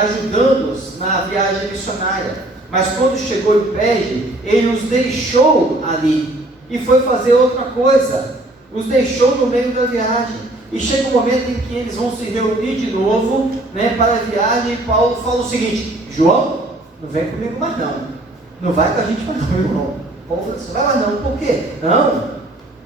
ajudando-os na viagem missionária, mas quando chegou em Perge, ele os deixou ali e foi fazer outra coisa, os deixou no meio da viagem, e chega um momento em que eles vão se reunir de novo, né, para a viagem, e Paulo fala o seguinte: João, não vem comigo mais não vai com a gente mais não, irmão. Paulo fala assim: vai mais não, por quê? Não,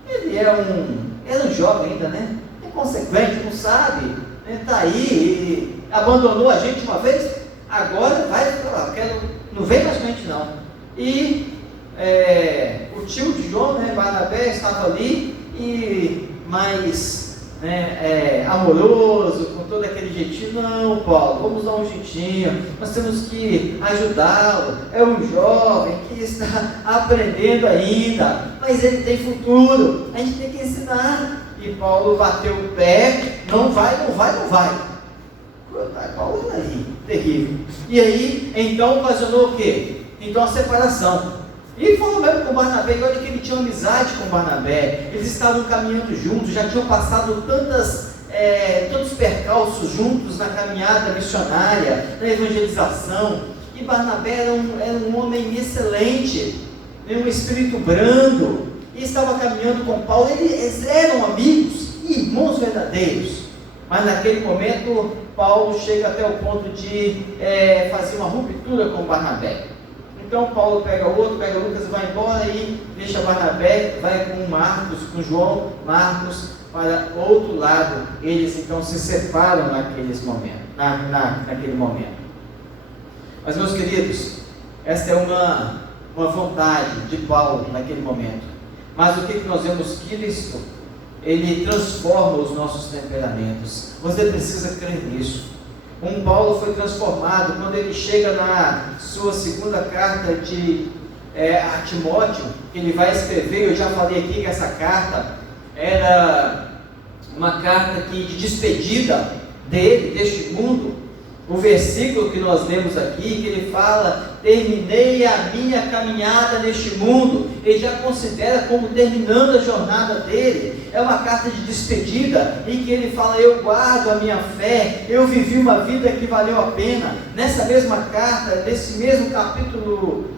ele era um jovem ainda, né? É consequência bem, a gente não sabe, está aí, abandonou a gente uma vez, agora vai, não vem mais com a gente não. E o tio de João, Barnabé, estava ali, e mais amoroso, com todo aquele jeitinho. Não, Paulo, vamos dar um jeitinho, nós temos que ajudá-lo, é um jovem que está aprendendo ainda, mas ele tem futuro, a gente tem que ensinar. E Paulo bateu o pé, não vai. Paulo era aí, terrível. E aí, então, ocasionou o quê? Então a separação. E falou mesmo com Barnabé, olha que ele tinha amizade com Barnabé, eles estavam caminhando juntos, já tinham passado tantos percalços juntos na caminhada missionária, na evangelização, e Barnabé era um homem excelente, um espírito brando, e estava caminhando com Paulo. Eles eram amigos e irmãos verdadeiros, mas naquele momento Paulo chega até o ponto de fazer uma ruptura com Barnabé. Então Paulo pega o outro, pega Lucas e vai embora, e deixa Barnabé, vai com João Marcos para outro lado. Eles então se separam naquele momento. Mas, meus queridos, esta é uma vontade de Paulo naquele momento. Mas o que nós vemos? Cristo, ele transforma os nossos temperamentos. Você precisa crer nisso. Paulo foi transformado quando ele chega na sua segunda carta a Timóteo, que ele vai escrever. Eu já falei aqui que essa carta era uma carta de despedida dele, deste mundo. O versículo que nós lemos aqui, que ele fala: terminei a minha caminhada neste mundo, ele já considera como terminando a jornada dele. É uma carta de despedida, em que ele fala: eu guardo a minha fé, eu vivi uma vida que valeu a pena. Nessa mesma carta, nesse mesmo capítulo,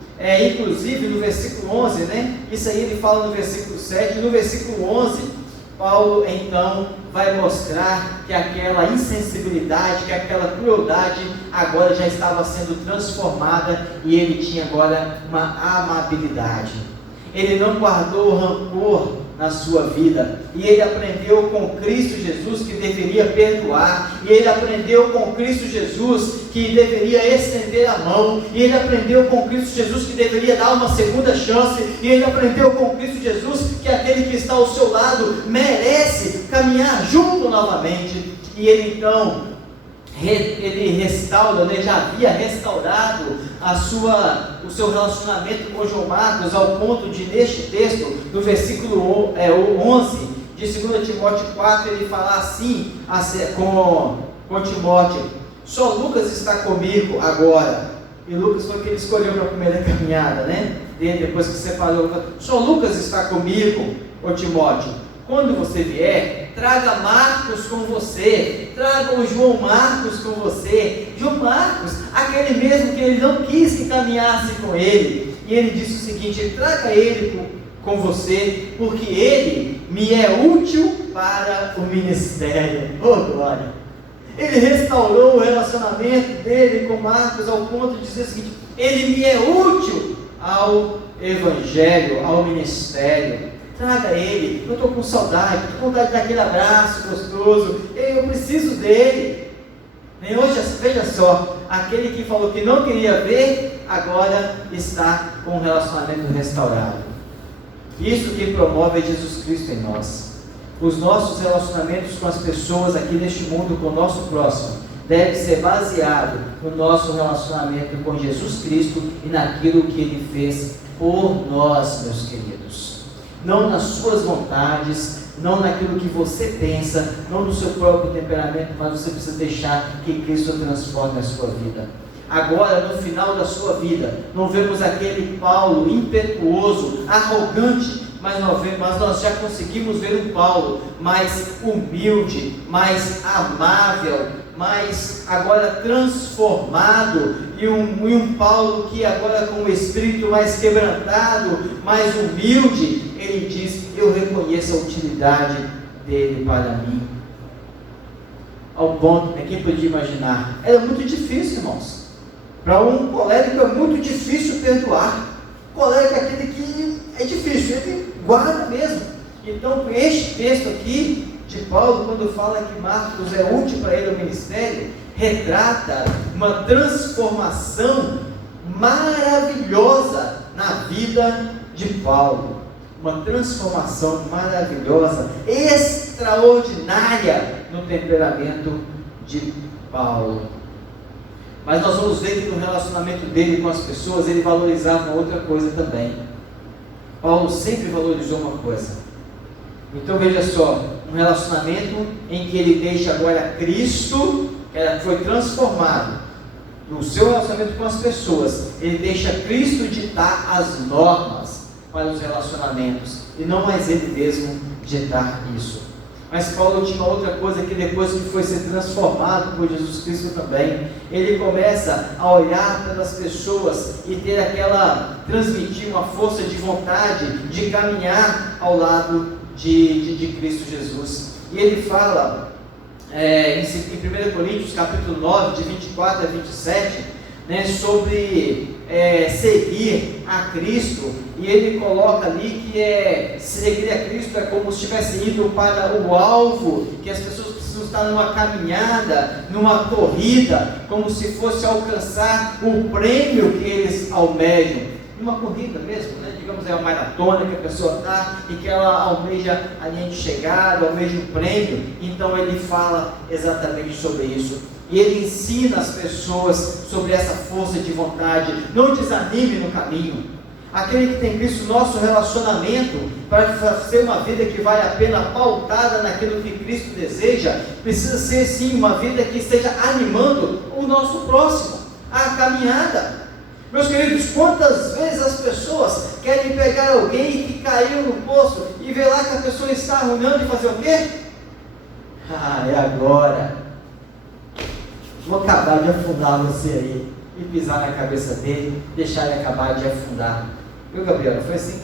inclusive no versículo 11, isso aí ele fala no versículo 7, no versículo 11, Paulo então vai mostrar que aquela insensibilidade, que aquela crueldade agora já estava sendo transformada, e ele tinha agora uma amabilidade. Ele não guardou rancor na sua vida, e ele aprendeu com Cristo Jesus que deveria perdoar, e ele aprendeu com Cristo Jesus que deveria estender a mão, e ele aprendeu com Cristo Jesus que deveria dar uma segunda chance, e ele aprendeu com Cristo Jesus que aquele que está ao seu lado merece caminhar junto novamente. E ele então ele restaura, já havia restaurado o seu relacionamento com João Marcos, ao ponto de, neste texto, no versículo 11 de 2 Timóteo 4, ele fala assim com Timóteo: só Lucas está comigo agora. E Lucas foi o que ele escolheu para a primeira caminhada, depois que separou. Só Lucas está comigo, ô Timóteo. Quando você vier, traga Marcos com você, traga o João Marcos com você. João Marcos, aquele mesmo que ele não quis que caminhasse com ele, e ele disse o seguinte: traga ele com você, porque ele me é útil para o ministério. Oh glória! Ele restaurou o relacionamento dele com Marcos ao ponto de dizer o seguinte: ele me é útil ao evangelho, ao ministério. Traga ele, eu estou com saudade, estou com vontade daquele abraço gostoso, eu preciso dele. E hoje, veja só, aquele que falou que não queria ver, agora está com um relacionamento restaurado. Isso que promove é Jesus Cristo em nós. Os nossos relacionamentos com as pessoas aqui neste mundo, com o nosso próximo, deve ser baseado no nosso relacionamento com Jesus Cristo e naquilo que Ele fez por nós, meus queridos. Não nas suas vontades, não naquilo que você pensa, não no seu próprio temperamento, mas você precisa deixar que Cristo transforme a sua vida. Agora, no final da sua vida, não vemos aquele Paulo impetuoso, arrogante, mas nós já conseguimos ver um Paulo mais humilde, mais amável, mais agora transformado, e um Paulo que agora com o espírito mais quebrantado, mais humilde, ele diz: eu reconheço a utilidade dele para mim. Ao ponto, quem podia imaginar? Era muito difícil, irmãos. Para um colérico é muito difícil perdoar. Colérico é aquele que é difícil, ele guarda mesmo. Então, este texto aqui de Paulo, quando fala que Marcos é útil para ele o ministério, retrata uma transformação maravilhosa na vida de Paulo. Uma transformação maravilhosa, extraordinária no temperamento de Paulo. Mas nós vamos ver que no relacionamento dele com as pessoas, ele valorizava outra coisa também. Paulo sempre valorizou uma coisa. Então veja só, um relacionamento em que ele deixa agora Cristo, que foi transformado no seu relacionamento com as pessoas, ele deixa Cristo ditar as normas para os relacionamentos, e não mais ele mesmo ditar isso. Mas Paulo tinha outra coisa, que depois que foi ser transformado por Jesus Cristo também, ele começa a olhar pelas pessoas e transmitir uma força de vontade de caminhar ao lado de Cristo Jesus. E ele fala em 1 Coríntios capítulo 9, de 24 a 27, sobre seguir a Cristo, e ele coloca ali que seguir a Cristo é como se estivesse indo para o alvo, que as pessoas precisam estar numa caminhada, numa corrida, como se fosse alcançar o prêmio que eles almejam, numa corrida mesmo, digamos, é uma maratona que a pessoa está e que ela almeja a linha de chegada, almeja um prêmio. Então ele fala exatamente sobre isso. E ele ensina as pessoas sobre essa força de vontade. Não desanime no caminho. Aquele que tem Cristo, nosso relacionamento, para ser uma vida que vale a pena, pautada naquilo que Cristo deseja, precisa ser sim uma vida que esteja animando o nosso próximo, a caminhada. Meus queridos, quantas vezes as pessoas querem pegar alguém que caiu no poço e ver lá que a pessoa está arruinando e fazer o quê? É agora. Vou acabar de afundar você aí, e pisar na cabeça dele, deixar ele acabar de afundar. Viu, Gabriela? Foi assim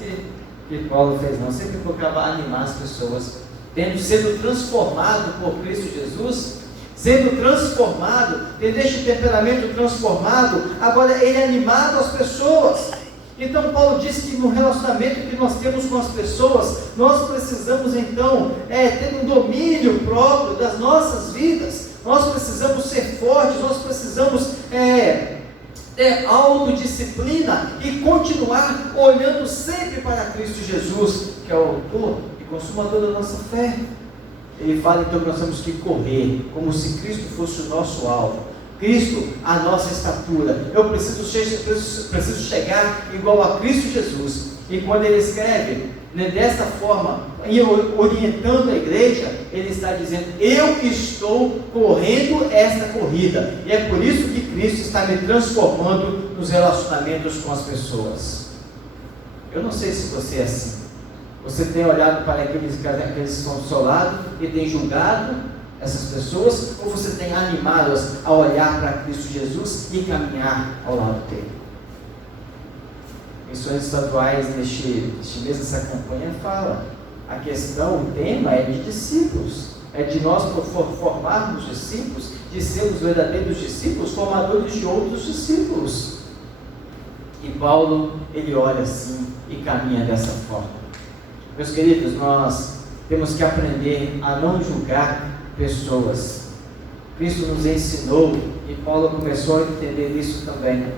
que Paulo fez, não. Sempre procurava animar as pessoas, sendo transformado por Cristo Jesus, sendo transformado, tendo este temperamento transformado, agora ele é animado às pessoas. Então Paulo diz que no relacionamento que nós temos com as pessoas, nós precisamos então ter um domínio próprio das nossas vidas. Nós precisamos ser fortes, nós precisamos ter autodisciplina e continuar olhando sempre para Cristo Jesus, que é o autor e consumador da nossa fé. Ele fala então que nós temos que correr, como se Cristo fosse o nosso alvo, Cristo a nossa estatura. Eu preciso chegar igual a Cristo Jesus. E quando ele escreve dessa forma, orientando a igreja, ele está dizendo: eu estou correndo esta corrida, e é por isso que Cristo está me transformando nos relacionamentos com as pessoas. Eu não sei se você é assim. Você tem olhado para aqueles que estão do seu lado e tem julgado essas pessoas, ou você tem animado-as a olhar para Cristo Jesus e caminhar ao lado dele? Missões estaduais neste mês, essa campanha fala, a questão, o tema é de discípulos, é de nós formarmos discípulos, de sermos verdadeiros discípulos, formadores de outros discípulos. E Paulo, ele olha assim e caminha dessa forma. Meus queridos, nós temos que aprender a não julgar pessoas. Cristo nos ensinou, e Paulo começou a entender isso também.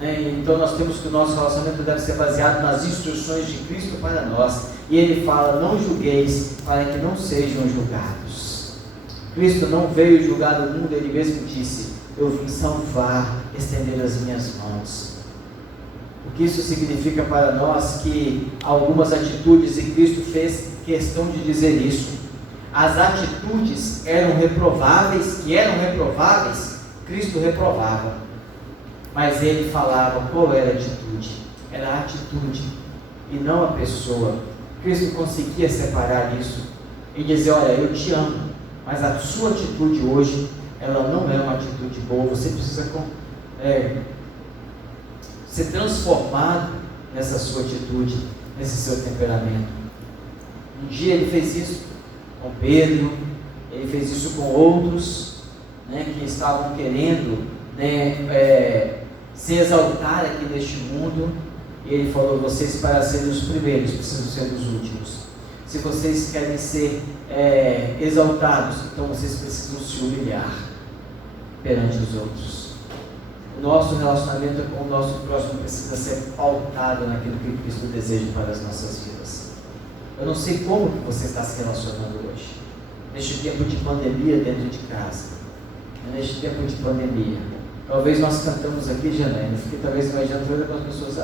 Então nós temos que o nosso relacionamento deve ser baseado nas instruções de Cristo para nós. E ele fala: não julgueis, para que não sejam julgados. Cristo não veio julgar o mundo, ele mesmo disse: eu vim salvar, estender as minhas mãos. O que isso significa para nós? Que algumas atitudes, e Cristo fez questão de dizer isso, as atitudes eram reprováveis, Cristo reprovava, mas ele falava qual era a atitude. Era a atitude e não a pessoa. Cristo conseguia separar isso e dizer: olha, eu te amo, mas a sua atitude hoje, ela não é uma atitude boa. Você precisa ser transformado nessa sua atitude, nesse seu temperamento. Um dia ele fez isso com Pedro, ele fez isso com outros, que estavam querendo se exaltar aqui neste mundo, e ele falou: vocês, para serem os primeiros, precisam ser os últimos. Se vocês querem ser exaltados, então vocês precisam se humilhar perante os outros. O nosso relacionamento com o nosso próximo precisa ser pautado naquilo que Cristo deseja para as nossas vidas. Eu não sei como que você está se relacionando hoje, neste tempo de pandemia dentro de casa, neste tempo de pandemia. Talvez nós cantamos aqui, Janaína, porque talvez imaginando com as pessoas,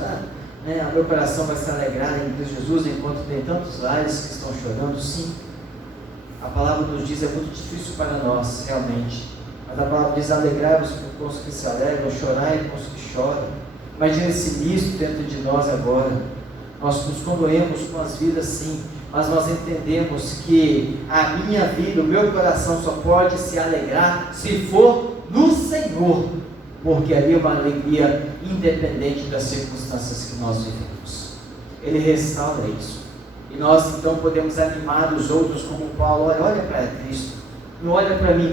o meu coração vai se alegrar em Cristo Jesus, enquanto tem tantos lares que estão chorando. Sim, a palavra nos diz, é muito difícil para nós, realmente, mas a palavra diz, alegrai-vos com os que se alegram, chorai com os que choram. Imagina esse misto dentro de nós agora. Nós nos condoemos com as vidas, sim, mas nós entendemos que a minha vida, o meu coração só pode se alegrar se for no Senhor, porque ali é uma alegria independente das circunstâncias que nós vivemos. Ele restaura isso, e nós então podemos animar os outros como Paulo. Olha para Cristo, não olha para mim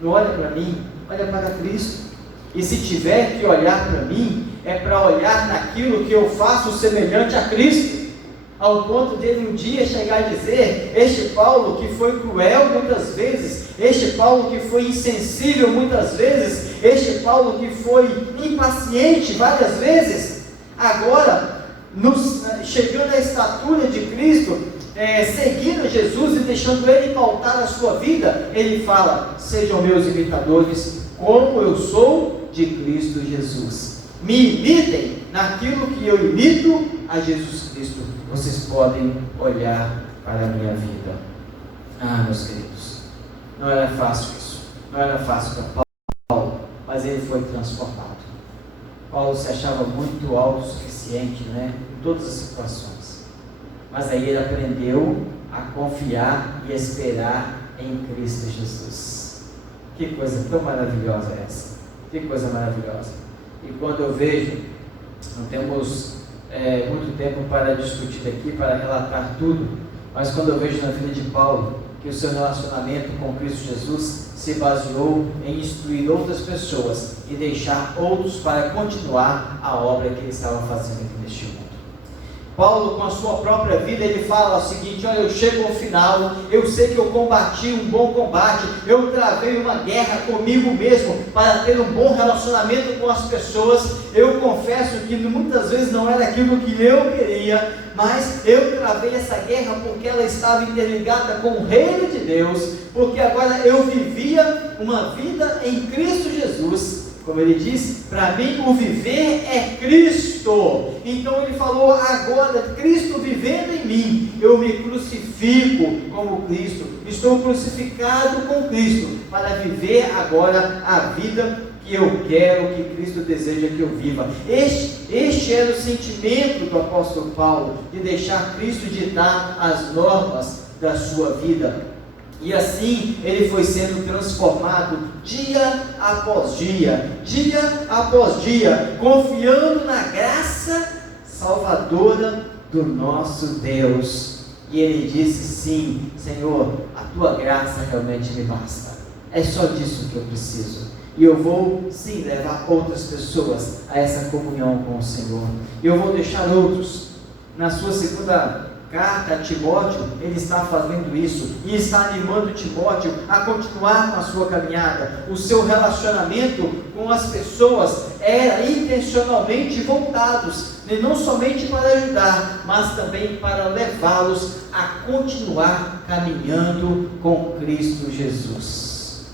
não olha para mim, olha para Cristo. E se tiver que olhar para mim, é para olhar naquilo que eu faço semelhante a Cristo, ao ponto dele um dia chegar a dizer, este Paulo que foi cruel muitas vezes, este Paulo que foi insensível muitas vezes, este Paulo que foi impaciente várias vezes, agora, chegando à estatura de Cristo, seguindo Jesus e deixando Ele pautar a sua vida, Ele fala, sejam meus imitadores, como eu sou de Cristo Jesus. Me imitem naquilo que eu imito a Jesus Cristo. Vocês podem olhar para a minha vida. Meus queridos, não era fácil isso, não era fácil para Paulo, mas ele foi transformado. Paulo se achava muito autossuficiente, em todas as situações, mas aí ele aprendeu a confiar e esperar em Cristo Jesus. Que coisa tão maravilhosa é essa, que coisa maravilhosa. E quando eu vejo, não temos muito tempo para discutir aqui, para relatar tudo, mas quando eu vejo na vida de Paulo que o seu relacionamento com Cristo Jesus se baseou em instruir outras pessoas e deixar outros para continuar a obra que ele estava fazendo aqui neste mundo. Paulo, com a sua própria vida, ele fala o seguinte: olha, eu chego ao final, eu sei que eu combati um bom combate, eu travei uma guerra comigo mesmo para ter um bom relacionamento com as pessoas. Eu confesso que muitas vezes não era aquilo que eu queria, mas eu travei essa guerra porque ela estava interligada com o reino de Deus, porque agora eu vivia uma vida em Cristo Jesus. Como ele diz, para mim o viver é Cristo. Então ele falou, agora Cristo vivendo em mim, eu me crucifico como Cristo, estou crucificado com Cristo, para viver agora a vida que eu quero, que Cristo deseja que eu viva. Este era o sentimento do apóstolo Paulo, de deixar Cristo ditar as normas da sua vida. E assim ele foi sendo transformado dia após dia, confiando na graça salvadora do nosso Deus. E ele disse, sim, Senhor, a tua graça realmente me basta, é só disso que eu preciso. E eu vou sim levar outras pessoas a essa comunhão com o Senhor. E eu vou deixar outros. Na sua segunda carta a Timóteo, ele está fazendo isso e está animando Timóteo a continuar com a sua caminhada. O seu relacionamento com as pessoas era intencionalmente voltados, não somente para ajudar, mas também para levá-los a continuar caminhando com Cristo Jesus.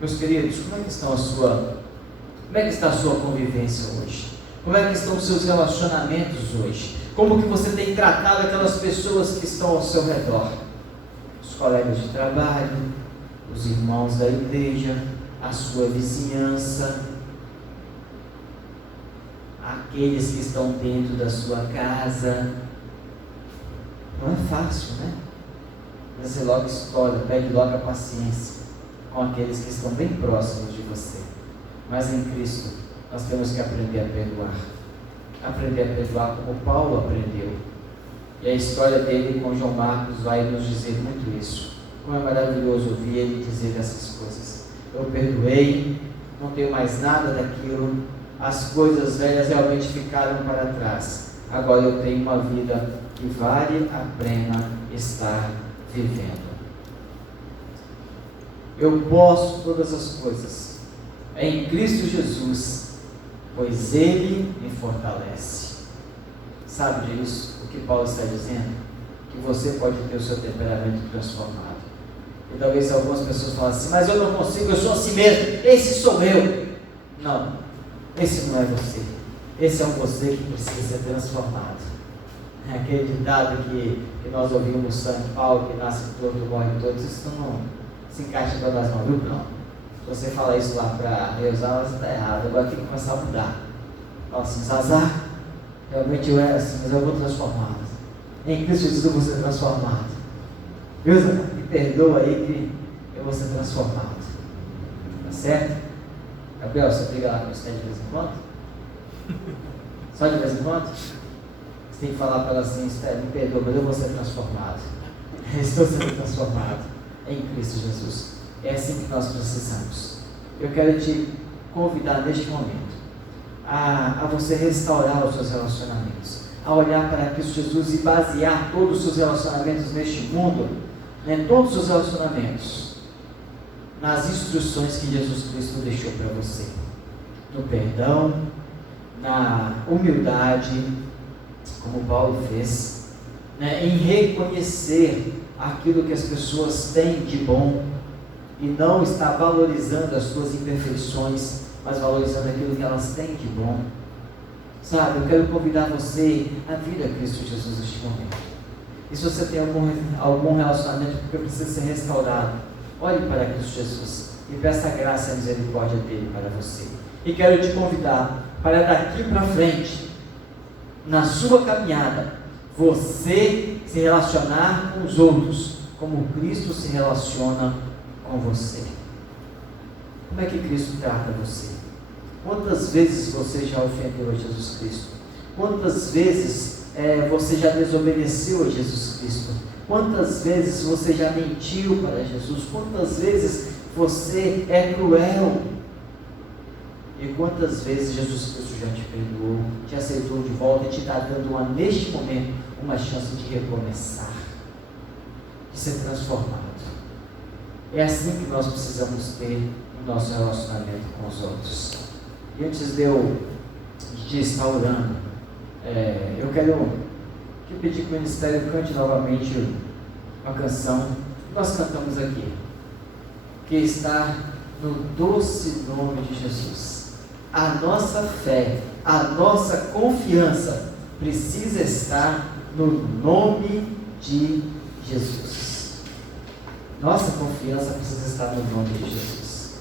Meus queridos, como é que está a sua convivência hoje? Como é que estão os seus relacionamentos hoje? Como que você tem tratado aquelas pessoas que estão ao seu redor? Os colegas de trabalho, os irmãos da igreja, a sua vizinhança, aqueles que estão dentro da sua casa. Não é fácil, né? Você logo estoura, pede logo a paciência com aqueles que estão bem próximos de você. Mas em Cristo nós temos que aprender a perdoar. Aprender a perdoar como Paulo aprendeu. E a história dele com João Marcos vai nos dizer muito isso. Como é maravilhoso ouvir ele dizer essas coisas. Eu perdoei, não tenho mais nada daquilo, as coisas velhas realmente ficaram para trás. agora eu tenho uma vida que vale a pena estar vivendo. Eu posso todas as coisas em Cristo Jesus, pois Ele me fortalece. Sabe disso? O que Paulo está dizendo? Que você pode ter o seu temperamento transformado. E talvez algumas pessoas falem assim, mas eu não consigo, eu sou assim mesmo, esse sou eu. Não, esse não é você. Esse é um você que precisa ser transformado. É aquele ditado que nós ouvimos, São Paulo, que nasce todo, morre todo, isso não se encaixa em todas as mãos, viu? Não. Se você falar isso lá para reusar, você está errado. Agora tem que começar a mudar. Fala assim, Zazar, realmente eu era assim, mas eu vou transformado. Em Cristo Jesus eu vou ser transformado. Viu, Zazar? Me perdoa aí que eu vou ser transformado. Tá certo? Gabriel, você briga lá com você de vez em quando? Só de vez em quando? Você tem que falar para ela assim, me perdoa, mas eu vou ser transformado. Estou sendo transformado em Cristo Jesus. É assim que nós precisamos. Eu quero te convidar neste momento a você restaurar os seus relacionamentos, a olhar para Cristo Jesus e basear todos os seus relacionamentos neste mundo, né, todos os relacionamentos, nas instruções que Jesus Cristo deixou para você, no perdão, na humildade, como Paulo fez, né, em reconhecer aquilo que as pessoas têm de bom e não estar valorizando as suas imperfeições, mas valorizando aquilo que elas têm de bom. Sabe, eu quero convidar você a vir a Cristo Jesus neste momento. E se você tem algum relacionamento que precisa ser restaurado, olhe para Cristo Jesus e peça a graça e a misericórdia dele para você. E quero te convidar para daqui para frente, na sua caminhada, você se relacionar com os outros como Cristo se relaciona com você. Como é que Cristo trata você? Quantas vezes você já ofendeu a Jesus Cristo? Quantas vezes você já desobedeceu a Jesus Cristo? Quantas vezes você já mentiu para Jesus? Quantas vezes você é cruel? E quantas vezes Jesus Cristo já te perdoou, te aceitou de volta e te está dando neste momento uma chance de recomeçar, de ser transformado. É assim que nós precisamos ter o nosso relacionamento com os outros. E antes de eu estar orando, eu quero te pedir que o ministério cante novamente uma canção que nós cantamos aqui, que está no doce nome de Jesus. A nossa fé, a nossa confiança precisa estar no nome de Jesus. Nossa confiança precisa estar no nome de Jesus.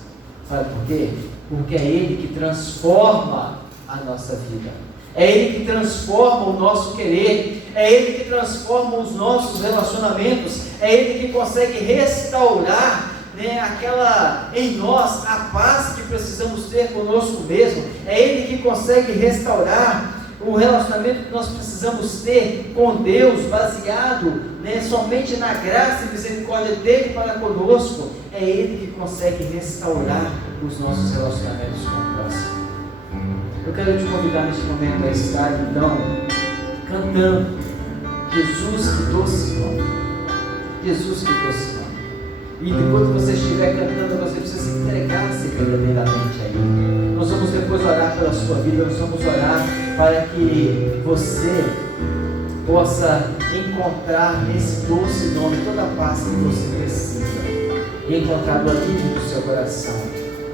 Sabe por quê? Porque é Ele que transforma a nossa vida. É Ele que transforma o nosso querer. É Ele que transforma os nossos relacionamentos. É Ele que consegue restaurar, né, aquela em nós a paz que precisamos ter conosco mesmo. É Ele que consegue restaurar o relacionamento que nós precisamos ter com Deus, baseado, né, somente na graça e misericórdia dele para conosco. É Ele que consegue restaurar os nossos relacionamentos com o próximo. Eu quero te convidar neste momento a estar então cantando Jesus, que doce nome. Jesus, que doce nome. E enquanto você estiver cantando, você precisa se entregar-se verdadeiramente a Ele. Nós vamos depois orar pela sua vida, nós vamos orar para que você possa encontrar nesse doce nome toda a paz que você precisa e encontrar o alívio do seu coração,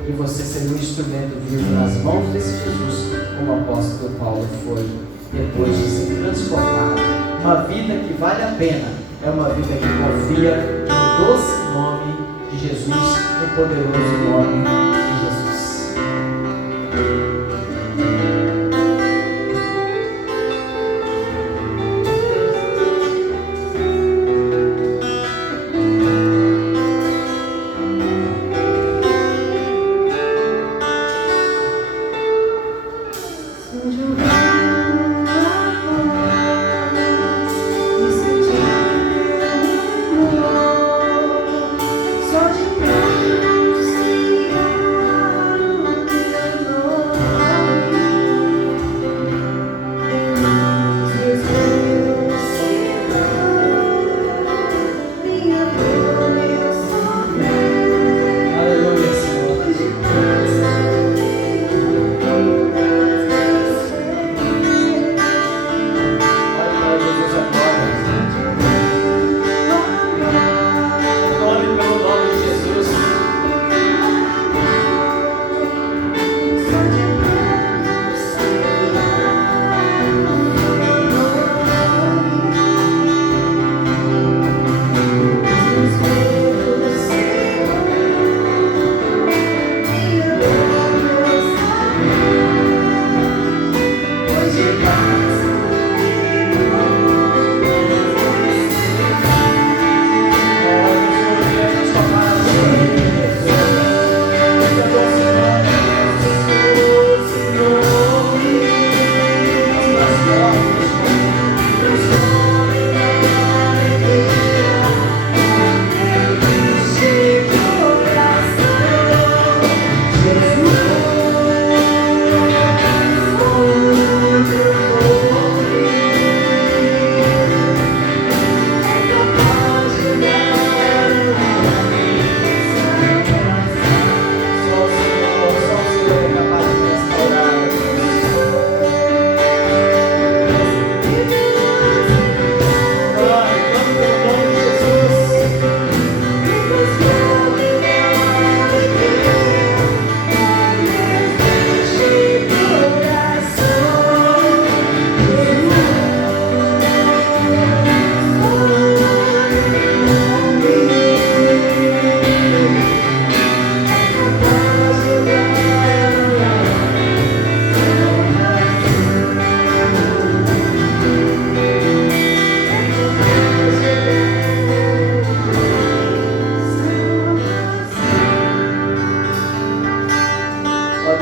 e você ser um instrumento vivo nas mãos desse Jesus, como o apóstolo Paulo foi, depois de ser transformado. Uma vida que vale a pena é uma vida que confia no doce nome de Jesus, no poderoso nome de Jesus. Só de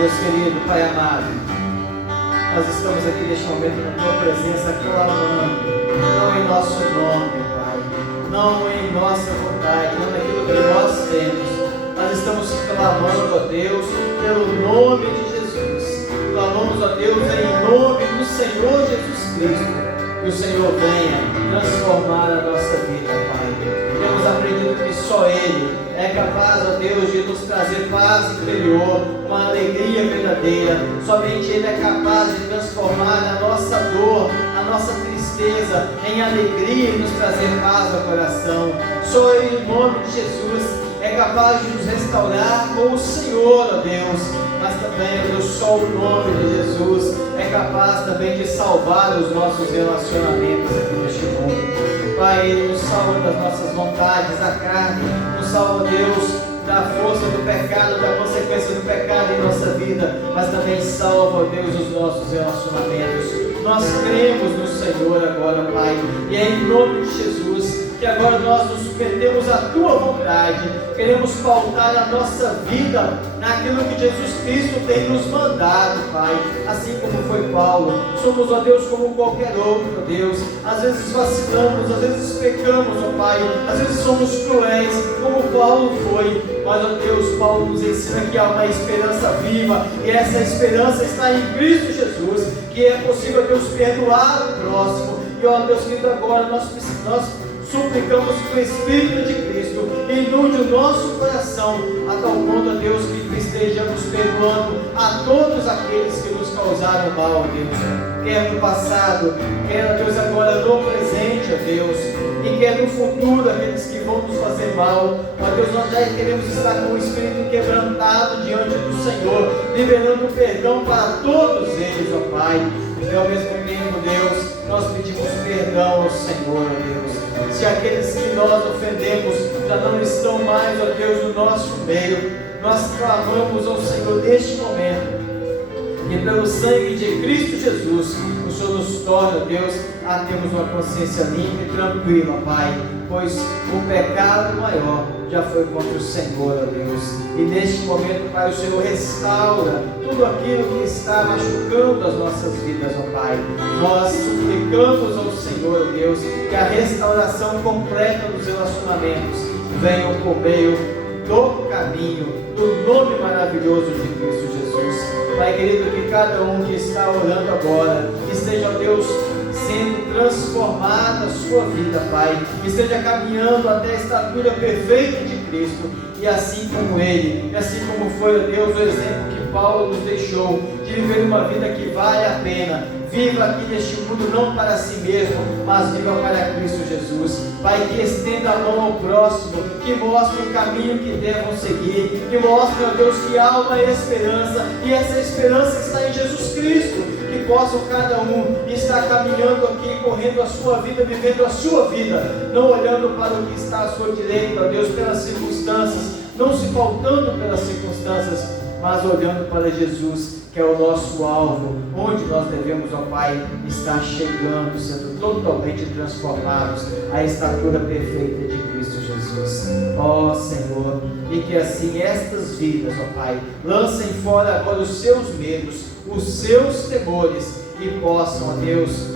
Deus querido, Pai amado, nós estamos aqui neste momento na Tua presença clamando, não em nosso nome, Pai, não em nossa vontade, não naquilo que nós temos. Nós estamos clamando, ó Deus, pelo nome de Jesus. Clamamos, ó Deus, em nome do Senhor Jesus Cristo. Que o Senhor venha transformar a nossa vida, Pai. Temos aprendido que só Ele é capaz, ó Deus, de nos trazer paz interior, uma alegria verdadeira. Somente Ele é capaz de transformar a nossa dor, a nossa tristeza em alegria e nos trazer paz ao coração. Só Ele, em nome de Jesus, é capaz de nos restaurar com o Senhor, ó Deus. Mas também, ó Deus, só o nome de Jesus é capaz também de salvar os nossos relacionamentos aqui neste mundo. Pai, Ele nos salva das nossas vontades, da carne, nos salva, Deus, da força do pecado, da consequência do pecado em nossa vida, mas também salva, ó Deus, os nossos relacionamentos. Nós cremos no Senhor agora, Pai, e é em nome de Jesus que agora nós nos submetemos à Tua vontade, queremos pautar a nossa vida naquilo que Jesus Cristo tem nos mandado, Pai, assim como foi Paulo. Somos, ó Deus, como qualquer outro, ó Deus, às vezes vacilamos, às vezes pecamos, ó Pai, às vezes somos cruéis, como Paulo foi, mas, ó Deus, Paulo nos ensina que há uma esperança viva, e essa esperança está em Cristo Jesus, que é possível, Deus, perdoar o próximo. E, ó Deus querido, agora nós suplicamos que o Espírito de Cristo inunde o nosso coração, a tal ponto, ó Deus, que estejamos perdoando a todos aqueles que nos causaram mal, ó Deus, quer no passado, quer, ó Deus, agora no presente, ó Deus, e quer no futuro, aqueles que vão nos fazer mal. Ó Deus, nós já queremos estar com o Espírito quebrantado diante do Senhor, liberando perdão para todos eles, ó Pai. E ao mesmo tempo, Deus, nós pedimos perdão ao Senhor, ó Deus. Se aqueles que nós ofendemos já não estão mais, ó Deus, no nosso meio, nós clamamos ao Senhor neste momento, que pelo sangue de Cristo Jesus, o Senhor nos torne, ó Deus, a termos uma consciência limpa e tranquila, Pai, pois o pecado maior já foi contra o Senhor, ó Deus. E neste momento, Pai, o Senhor restaura tudo aquilo que está machucando as nossas vidas, ó Pai. Nós suplicamos ao Senhor, ó Deus, que a restauração completa dos relacionamentos venha por meio do caminho, do nome maravilhoso de Cristo Jesus. Pai querido, que cada um que está orando agora esteja, ó Deus, sendo transformada a sua vida, Pai, que esteja caminhando até a estatura perfeita de Cristo, e assim como Ele, e assim como foi, ó Deus, o exemplo que Paulo nos deixou, de viver uma vida que vale a pena. Viva aqui neste mundo não para si mesmo, mas viva para Cristo Jesus. Pai, que estenda a mão ao próximo, que mostre o caminho que devam seguir, que mostre, ó Deus, que há uma esperança, e essa esperança está em Jesus Cristo. Que possam cada um estar caminhando aqui, correndo a sua vida, vivendo a sua vida, não olhando para o que está à sua direita, ó Deus, pelas circunstâncias, não se pautando pelas circunstâncias, mas olhando para Jesus, que é o nosso alvo, onde nós devemos, ó Pai, estar chegando, sendo totalmente transformados à estatura perfeita de Cristo Jesus. Ó Senhor, e que assim estas vidas, ó Pai, lancem fora agora os seus medos, os seus temores, e possam, ó Deus,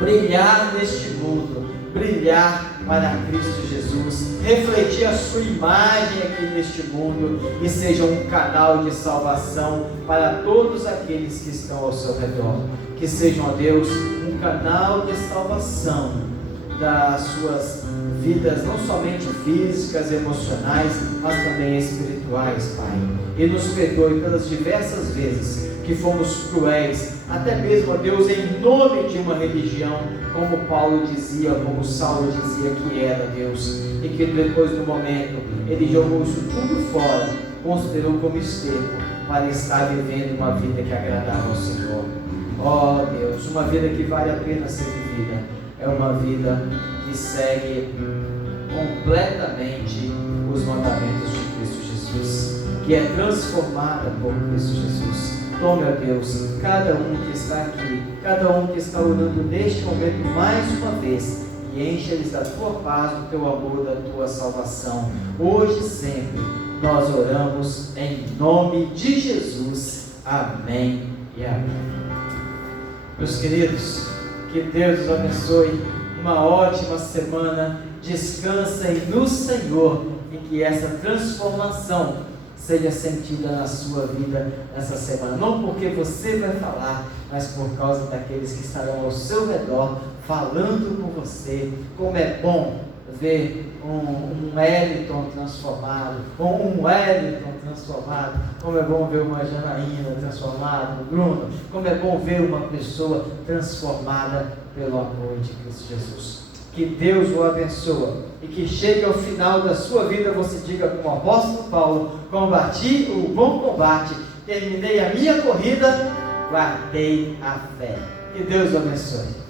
brilhar neste mundo, brilhar para Cristo Jesus, refletir a sua imagem aqui neste mundo, e seja um canal de salvação para todos aqueles que estão ao seu redor. Que sejam, ó Deus, um canal de salvação das suas vidas, não somente físicas, emocionais, mas também espirituais, Pai. E nos perdoe pelas diversas vezes que fomos cruéis, até mesmo, ó Deus, em nome de uma religião, como Paulo dizia, como Saulo dizia que era, Deus, e que depois do momento ele jogou isso tudo fora, considerou como esterco, para estar vivendo uma vida que agradava ao Senhor. Ó Deus, uma vida que vale a pena ser vivida, é uma vida que segue completamente os mandamentos de Cristo Jesus, que é transformada por Cristo Jesus. Tome, ó Deus, cada um que está aqui, cada um que está orando neste momento mais uma vez, e enche eles da tua paz, do teu amor, da tua salvação, hoje e sempre, nós oramos em nome de Jesus. Amém e amém. Meus queridos, que Deus os abençoe. Uma ótima semana. Descansem no Senhor e que essa transformação seja sentida na sua vida essa semana. Não porque você vai falar, mas por causa daqueles que estarão ao seu redor falando com você. Como é bom ver um Wellington transformado, um Wellington transformado. Como é bom ver uma Janaína transformada, um Bruno. Como é bom ver uma pessoa transformada pelo amor de Cristo Jesus. Que Deus o abençoe e que chegue ao final da sua vida, você diga como o apóstolo Paulo: combati o bom combate, terminei a minha corrida, guardei a fé. Que Deus o abençoe.